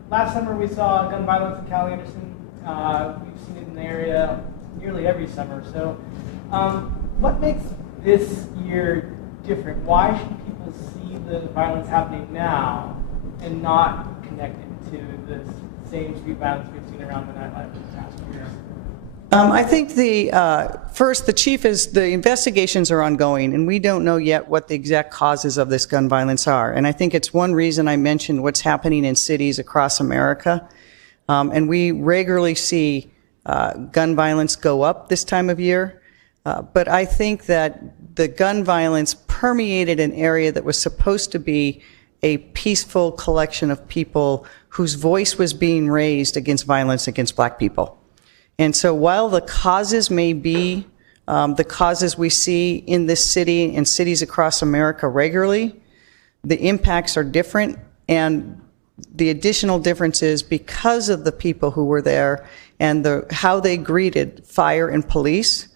last summer we saw gun violence in Cal Anderson. We've seen it in the area nearly every summer. So, what makes this year different? Why should people see the violence happening now and not connect it to the same street violence we've seen around the nightlife in the past year? I think the investigations are ongoing, and we don't know yet what the exact causes of this gun violence are. And I think it's one reason I mentioned what's happening in cities across America. And we regularly see gun violence go up this time of year. But I think that the gun violence permeated an area that was supposed to be a peaceful collection of people whose voice was being raised against violence against Black people. And so while the causes may be the causes we see in this city and cities across America regularly, the impacts are different, and the additional difference is because of the people who were there and how they greeted fire and police.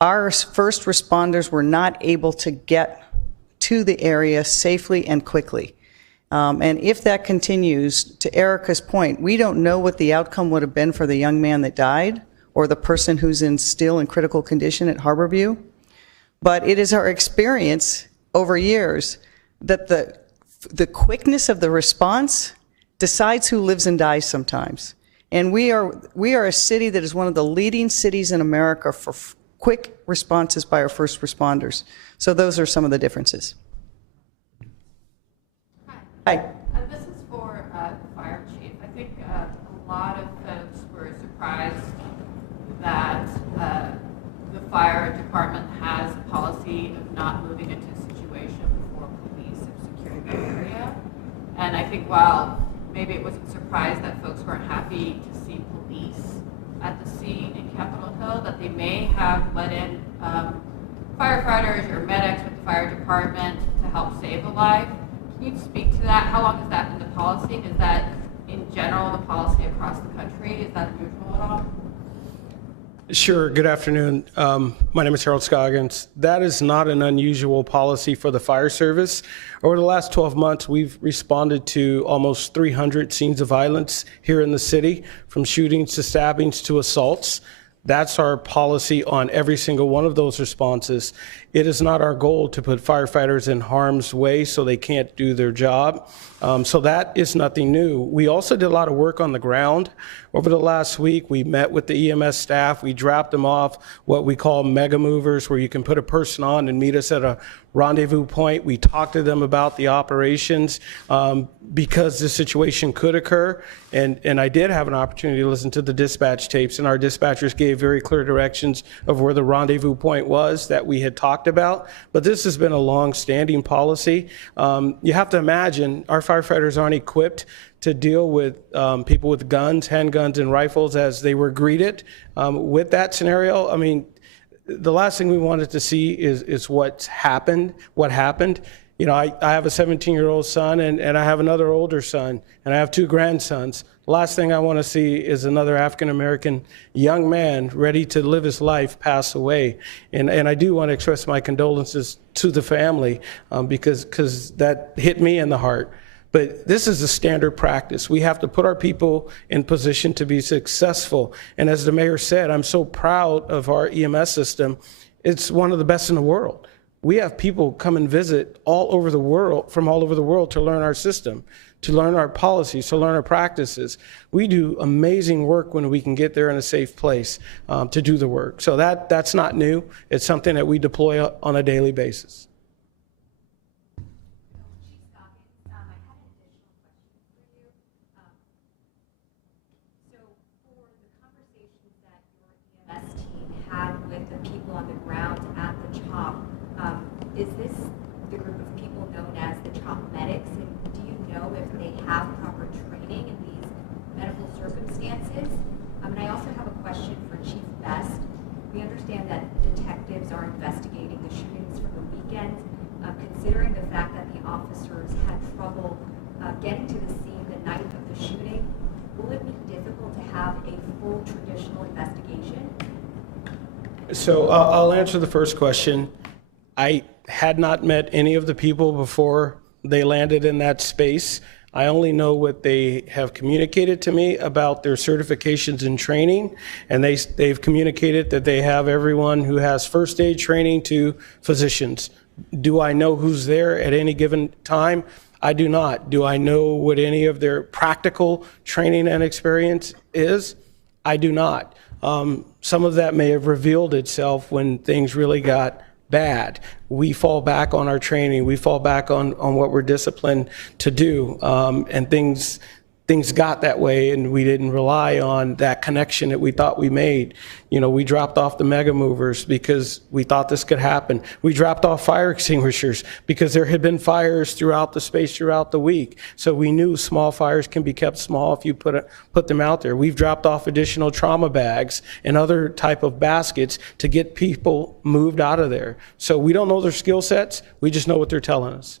Our first responders were not able to get to the area safely and quickly. And if that continues, to Erica's point, we don't know what the outcome would have been for the young man that died or the person who's still in critical condition at Harborview. But it is our experience over years that the quickness of the response decides who lives and dies sometimes. And we are a city that is one of the leading cities in America for quick responses by our first responders. So those are some of the differences. Hi. This is for the fire chief. I think a lot of folks were surprised that the fire department has a policy of not moving into a situation before police have secured the area. And I think while maybe it wasn't surprised that folks weren't happy to see police at the scene in Capitol Hill, that they may have let in firefighters or medics with the fire department to help save a life. Can you speak to that? How long has that been the policy? Is that in general the policy across the country? Is that unusual at all? Sure. Good afternoon. My name is Harold Scoggins. That is not an unusual policy for the fire service. Over the last 12 months, we've responded to almost 300 scenes of violence here in the city, from shootings to stabbings to assaults. That's our policy on every single one of those responses. It is not our goal to put firefighters in harm's way so they can't do their job. So that is nothing new. We also did a lot of work on the ground. Over the last week, we met with the EMS staff. We dropped them off what we call mega movers, where you can put a person on and meet us at a rendezvous point. We talked to them about the operations because the situation could occur. And I did have an opportunity to listen to the dispatch tapes, and our dispatchers gave very clear directions of where the rendezvous point was that we had talked about. But this has been a long-standing policy. You have to imagine our firefighters aren't equipped to deal with people with guns, handguns, and rifles as they were greeted with that scenario. I mean, the last thing we wanted to see is what happened. You know, I have a 17-year-old son, and I have another older son, and I have 2 grandsons. The last thing I want to see is another African-American young man ready to live his life pass away. And I do want to express my condolences to the family because that hit me in the heart. But this is a standard practice. We have to put our people in position to be successful. And as the mayor said, I'm so proud of our EMS system. It's one of the best in the world. We have people come and visit all over the world, from all over the world, to learn our system, to learn our policies, to learn our practices. We do amazing work when we can get there in a safe place to do the work. So that's not new. It's something that we deploy on a daily basis. With the people on the ground at the CHOP, is this the group of people known as the CHOP medics? And do you know if they have proper training in these medical circumstances? And I also have a question for Chief Best. We understand that detectives are investigating the shootings from the weekend. Considering the fact that the officers had trouble getting to the scene the night of the shooting, will it be difficult to have a full traditional investigation? So I'll answer the first question. I had not met any of the people before they landed in that space. I only know what they have communicated to me about their certifications and training, and they've communicated that they have everyone who has first aid training to physicians. Do I know who's there at any given time? I do not. Do I know what any of their practical training and experience is? I do not. Some of that may have revealed itself when things really got bad. We fall back on our training. We fall back on what we're disciplined to do. And things got that way, and we didn't rely on that connection that we thought we made. You know, we dropped off the mega movers because we thought this could happen. We dropped off fire extinguishers because there had been fires throughout the space throughout the week. So we knew small fires can be kept small if you put them out there. We've dropped off additional trauma bags and other type of baskets to get people moved out of there. So we don't know their skill sets. We just know what they're telling us.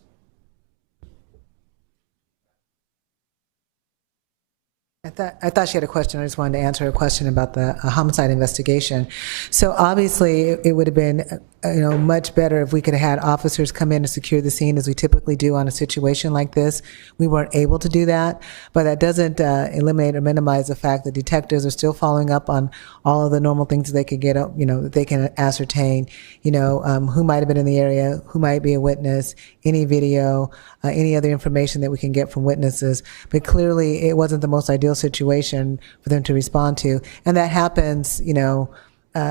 I thought she had a question. I just wanted to answer her question about the homicide investigation. So obviously, it would have been, much better if we could have had officers come in and secure the scene as we typically do on a situation like this. We weren't able to do that, but that doesn't eliminate or minimize the fact that detectives are still following up on all of the normal things that they could get, that they can ascertain, who might have been in the area, who might be a witness, any video, any other information that we can get from witnesses. But clearly, it wasn't the most ideal situation for them to respond to, and that happens,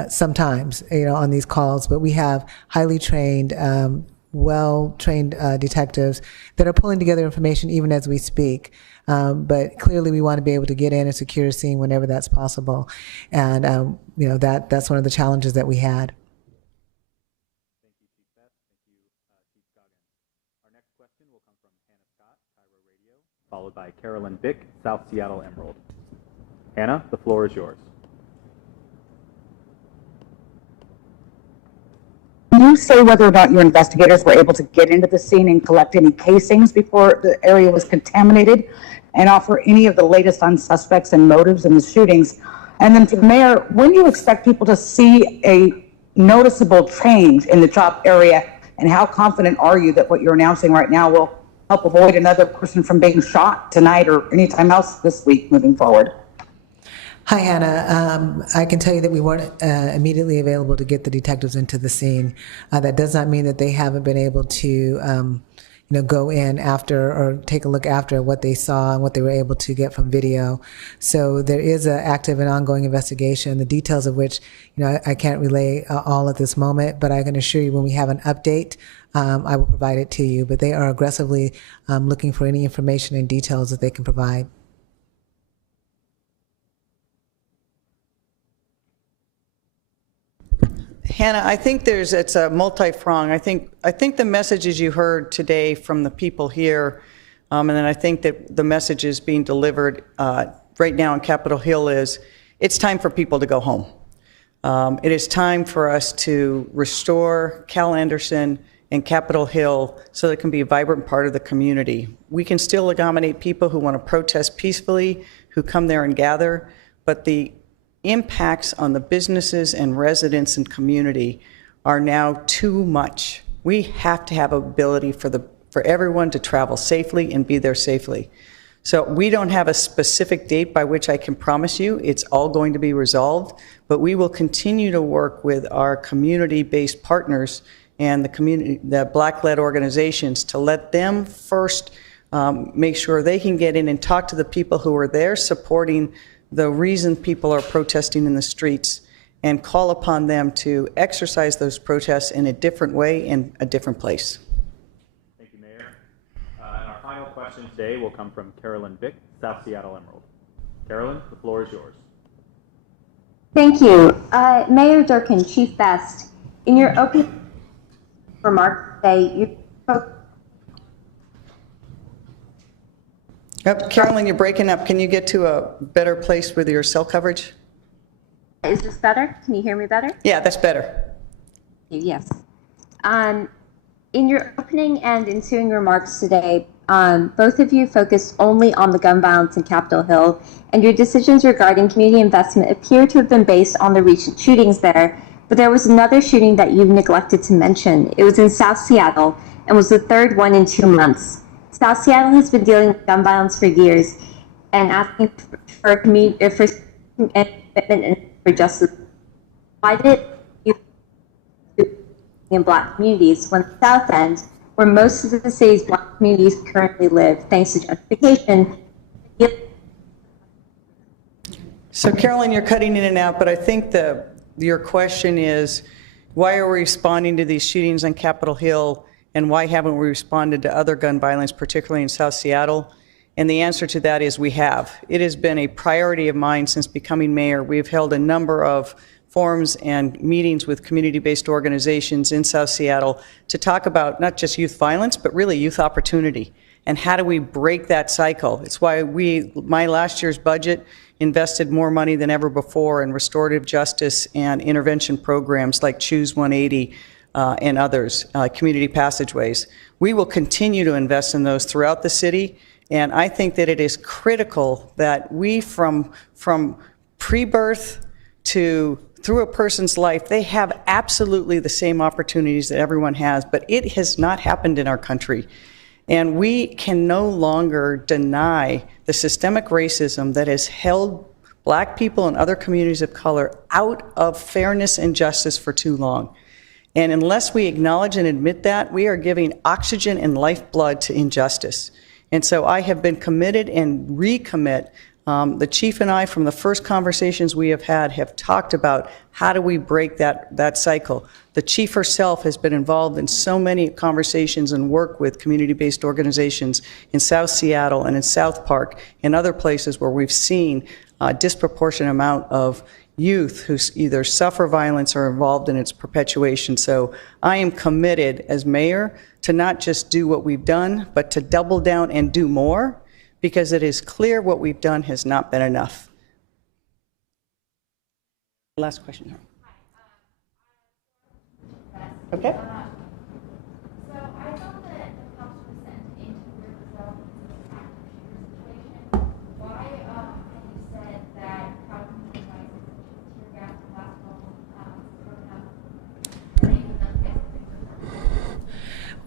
sometimes, on these calls. But we have highly trained, well-trained detectives that are pulling together information even as we speak. But clearly, we want to be able to get in and secure a scene whenever that's possible, and that's one of the challenges that we had. Followed by Carolyn Bick, South Seattle Emerald. Hannah, the floor is yours. Can you say whether or not your investigators were able to get into the scene and collect any casings before the area was contaminated, and offer any of the latest on suspects and motives in the shootings? And then to the mayor, when do you expect people to see a noticeable change in the CHOP area, and how confident are you that what you're announcing right now will help avoid another person from being shot tonight or anytime else this week moving forward? Hi, Hannah. I can tell you that we weren't immediately available to get the detectives into the scene. That does not mean that they haven't been able to go in after or take a look after what they saw and what they were able to get from video. So there is an active and ongoing investigation, the details of which, I can't relay all at this moment, but I can assure you when we have an update, I will provide it to you. But they are aggressively looking for any information and details that they can provide. Hannah, I think it's a multi-prong. I think the messages you heard today from the people here, and then I think that the message is being delivered right now in Capitol Hill is, it's time for people to go home. It is time for us to restore Cal Anderson and Capitol Hill so that it can be a vibrant part of the community. We can still accommodate people who want to protest peacefully, who come there and gather, but the impacts on the businesses and residents and community are now too much. We have to have ability for everyone to travel safely and be there safely. So we don't have a specific date by which I can promise you it's all going to be resolved, but we will continue to work with our community-based partners and the Black-led organizations to let them first make sure they can get in and talk to the people who are there supporting the reason people are protesting in the streets, and call upon them to exercise those protests in a different way in a different place. Thank you, Mayor. And our final question today will come from Carolyn Vick, South Seattle Emerald. Carolyn, the floor is yours. Thank you. Mayor Durkin, Chief Best, in your opening remarks today, you spoke. Carolyn, you're breaking up. Can you get to a better place with your cell coverage? Is this better? Can you hear me better? Yeah, that's better. Yes. In your opening and ensuing remarks today, both of you focused only on the gun violence in Capitol Hill, and your decisions regarding community investment appear to have been based on the recent shootings there. But there was another shooting that you've neglected to mention. It was in South Seattle and was the third one in 2 months. South Seattle has been dealing with gun violence for years and asking for commitment for justice. Why did you in Black communities when the South End, where most of the city's Black communities currently live, thanks to gentrification? So Carolyn, you're cutting in and out, but I think your question is, why are we responding to these shootings on Capitol Hill, and why haven't we responded to other gun violence, particularly in South Seattle? And the answer to that is we have. It has been a priority of mine since becoming mayor. We've held a number of forums and meetings with community-based organizations in South Seattle to talk about not just youth violence, but really youth opportunity. And how do we break that cycle? It's why my last year's budget invested more money than ever before in restorative justice and intervention programs like Choose 180 and others, community passageways. We will continue to invest in those throughout the city, and I think that it is critical that we, from pre-birth to through a person's life, they have absolutely the same opportunities that everyone has, but it has not happened in our country. And we can no longer deny the systemic racism that has held Black people and other communities of color out of fairness and justice for too long. And unless we acknowledge and admit that, we are giving oxygen and lifeblood to injustice. And so I have been committed and recommit. The chief and I, from the first conversations we have had, have talked about how do we break that cycle. The chief herself has been involved in so many conversations and work with community-based organizations in South Seattle and in South Park and other places where we've seen a disproportionate amount of youth who either suffer violence or are involved in its perpetuation. So I am committed as mayor to not just do what we've done, but to double down and do more, because it is clear what we've done has not been enough. Last question. Okay? So I thought that the cops were sent into Riversville to active shooter situation. Why have you said that crowd control devices, tear gas, and glass bottles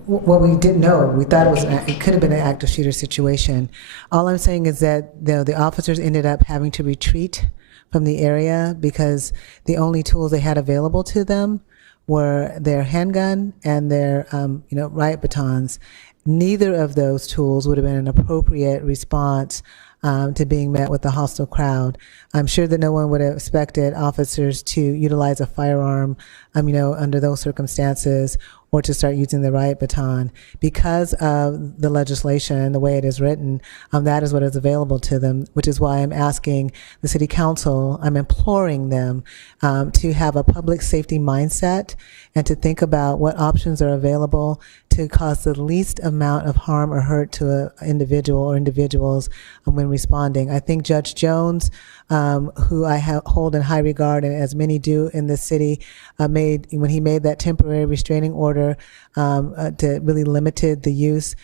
What we didn't know, we thought it could have been an active shooter situation. All I'm saying is that the officers ended up having to retreat from the area because the only tools they had available to them were their handgun and their riot batons. Neither of those tools would have been an appropriate response to being met with a hostile crowd. I'm sure that no one would have expected officers to utilize a firearm, under those circumstances, or to start using the riot baton. Because of the legislation, the way it is written, that is what is available to them, which is why I'm asking the City Council, I'm imploring them to have a public safety mindset and to think about what options are available to cause the least amount of harm or hurt to an individual or individuals when responding. I think Judge Jones, who I hold in high regard, and as many do in this city, when he made that temporary restraining order to really limited the use,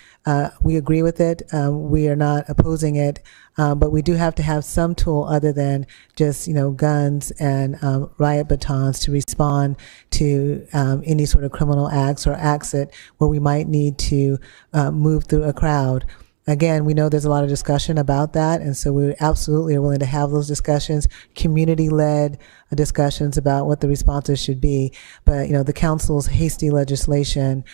we agree with it. We are not opposing it, but we do have to have some tool other than just guns and riot batons to respond to any sort of criminal acts or acts where we might need to move through a crowd. Again, we know there's a lot of discussion about that, and so we absolutely are willing to have those discussions, community-led discussions about what the responses should be. But the council's hasty legislation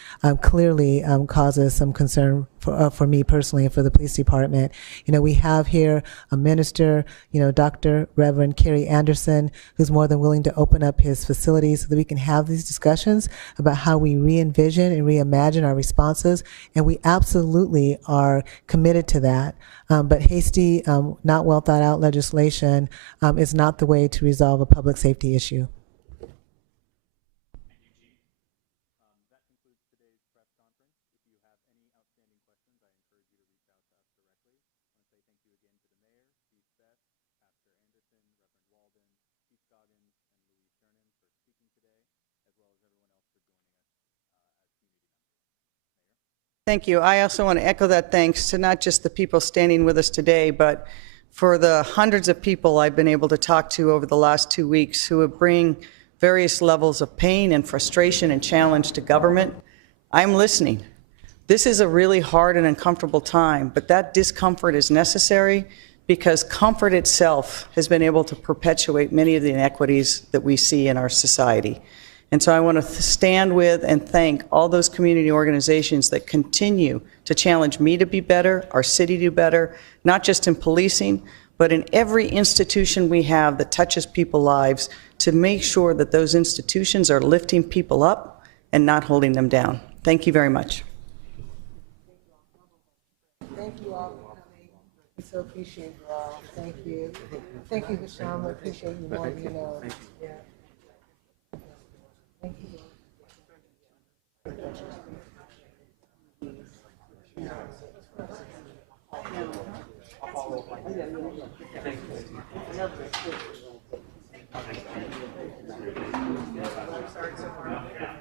clearly causes some concern for me personally and for the police department. We have here a minister, Dr. Reverend Kerry Anderson, who's more than willing to open up his facilities so that we can have these discussions about how we re-envision and reimagine our responses, and we absolutely are committed to that. But hasty, not well thought out legislation is not the way to resolve a public safety issue. Thank you. I also want to echo that thanks to not just the people standing with us today, but for the hundreds of people I've been able to talk to over the last 2 weeks who bring various levels of pain and frustration and challenge to government. I'm listening. This is a really hard and uncomfortable time, but that discomfort is necessary because comfort itself has been able to perpetuate many of the inequities that we see in our society. And so I want to stand with and thank all those community organizations that continue to challenge me to be better, our city to do better, not just in policing, but in every institution we have that touches people's lives, to make sure that those institutions are lifting people up and not holding them down. Thank you very much. Thank you all for coming. We so appreciate you all. Thank you. Thank you, Vishal. We appreciate you more than you know. Yeah. Thank you. I'm sorry so far.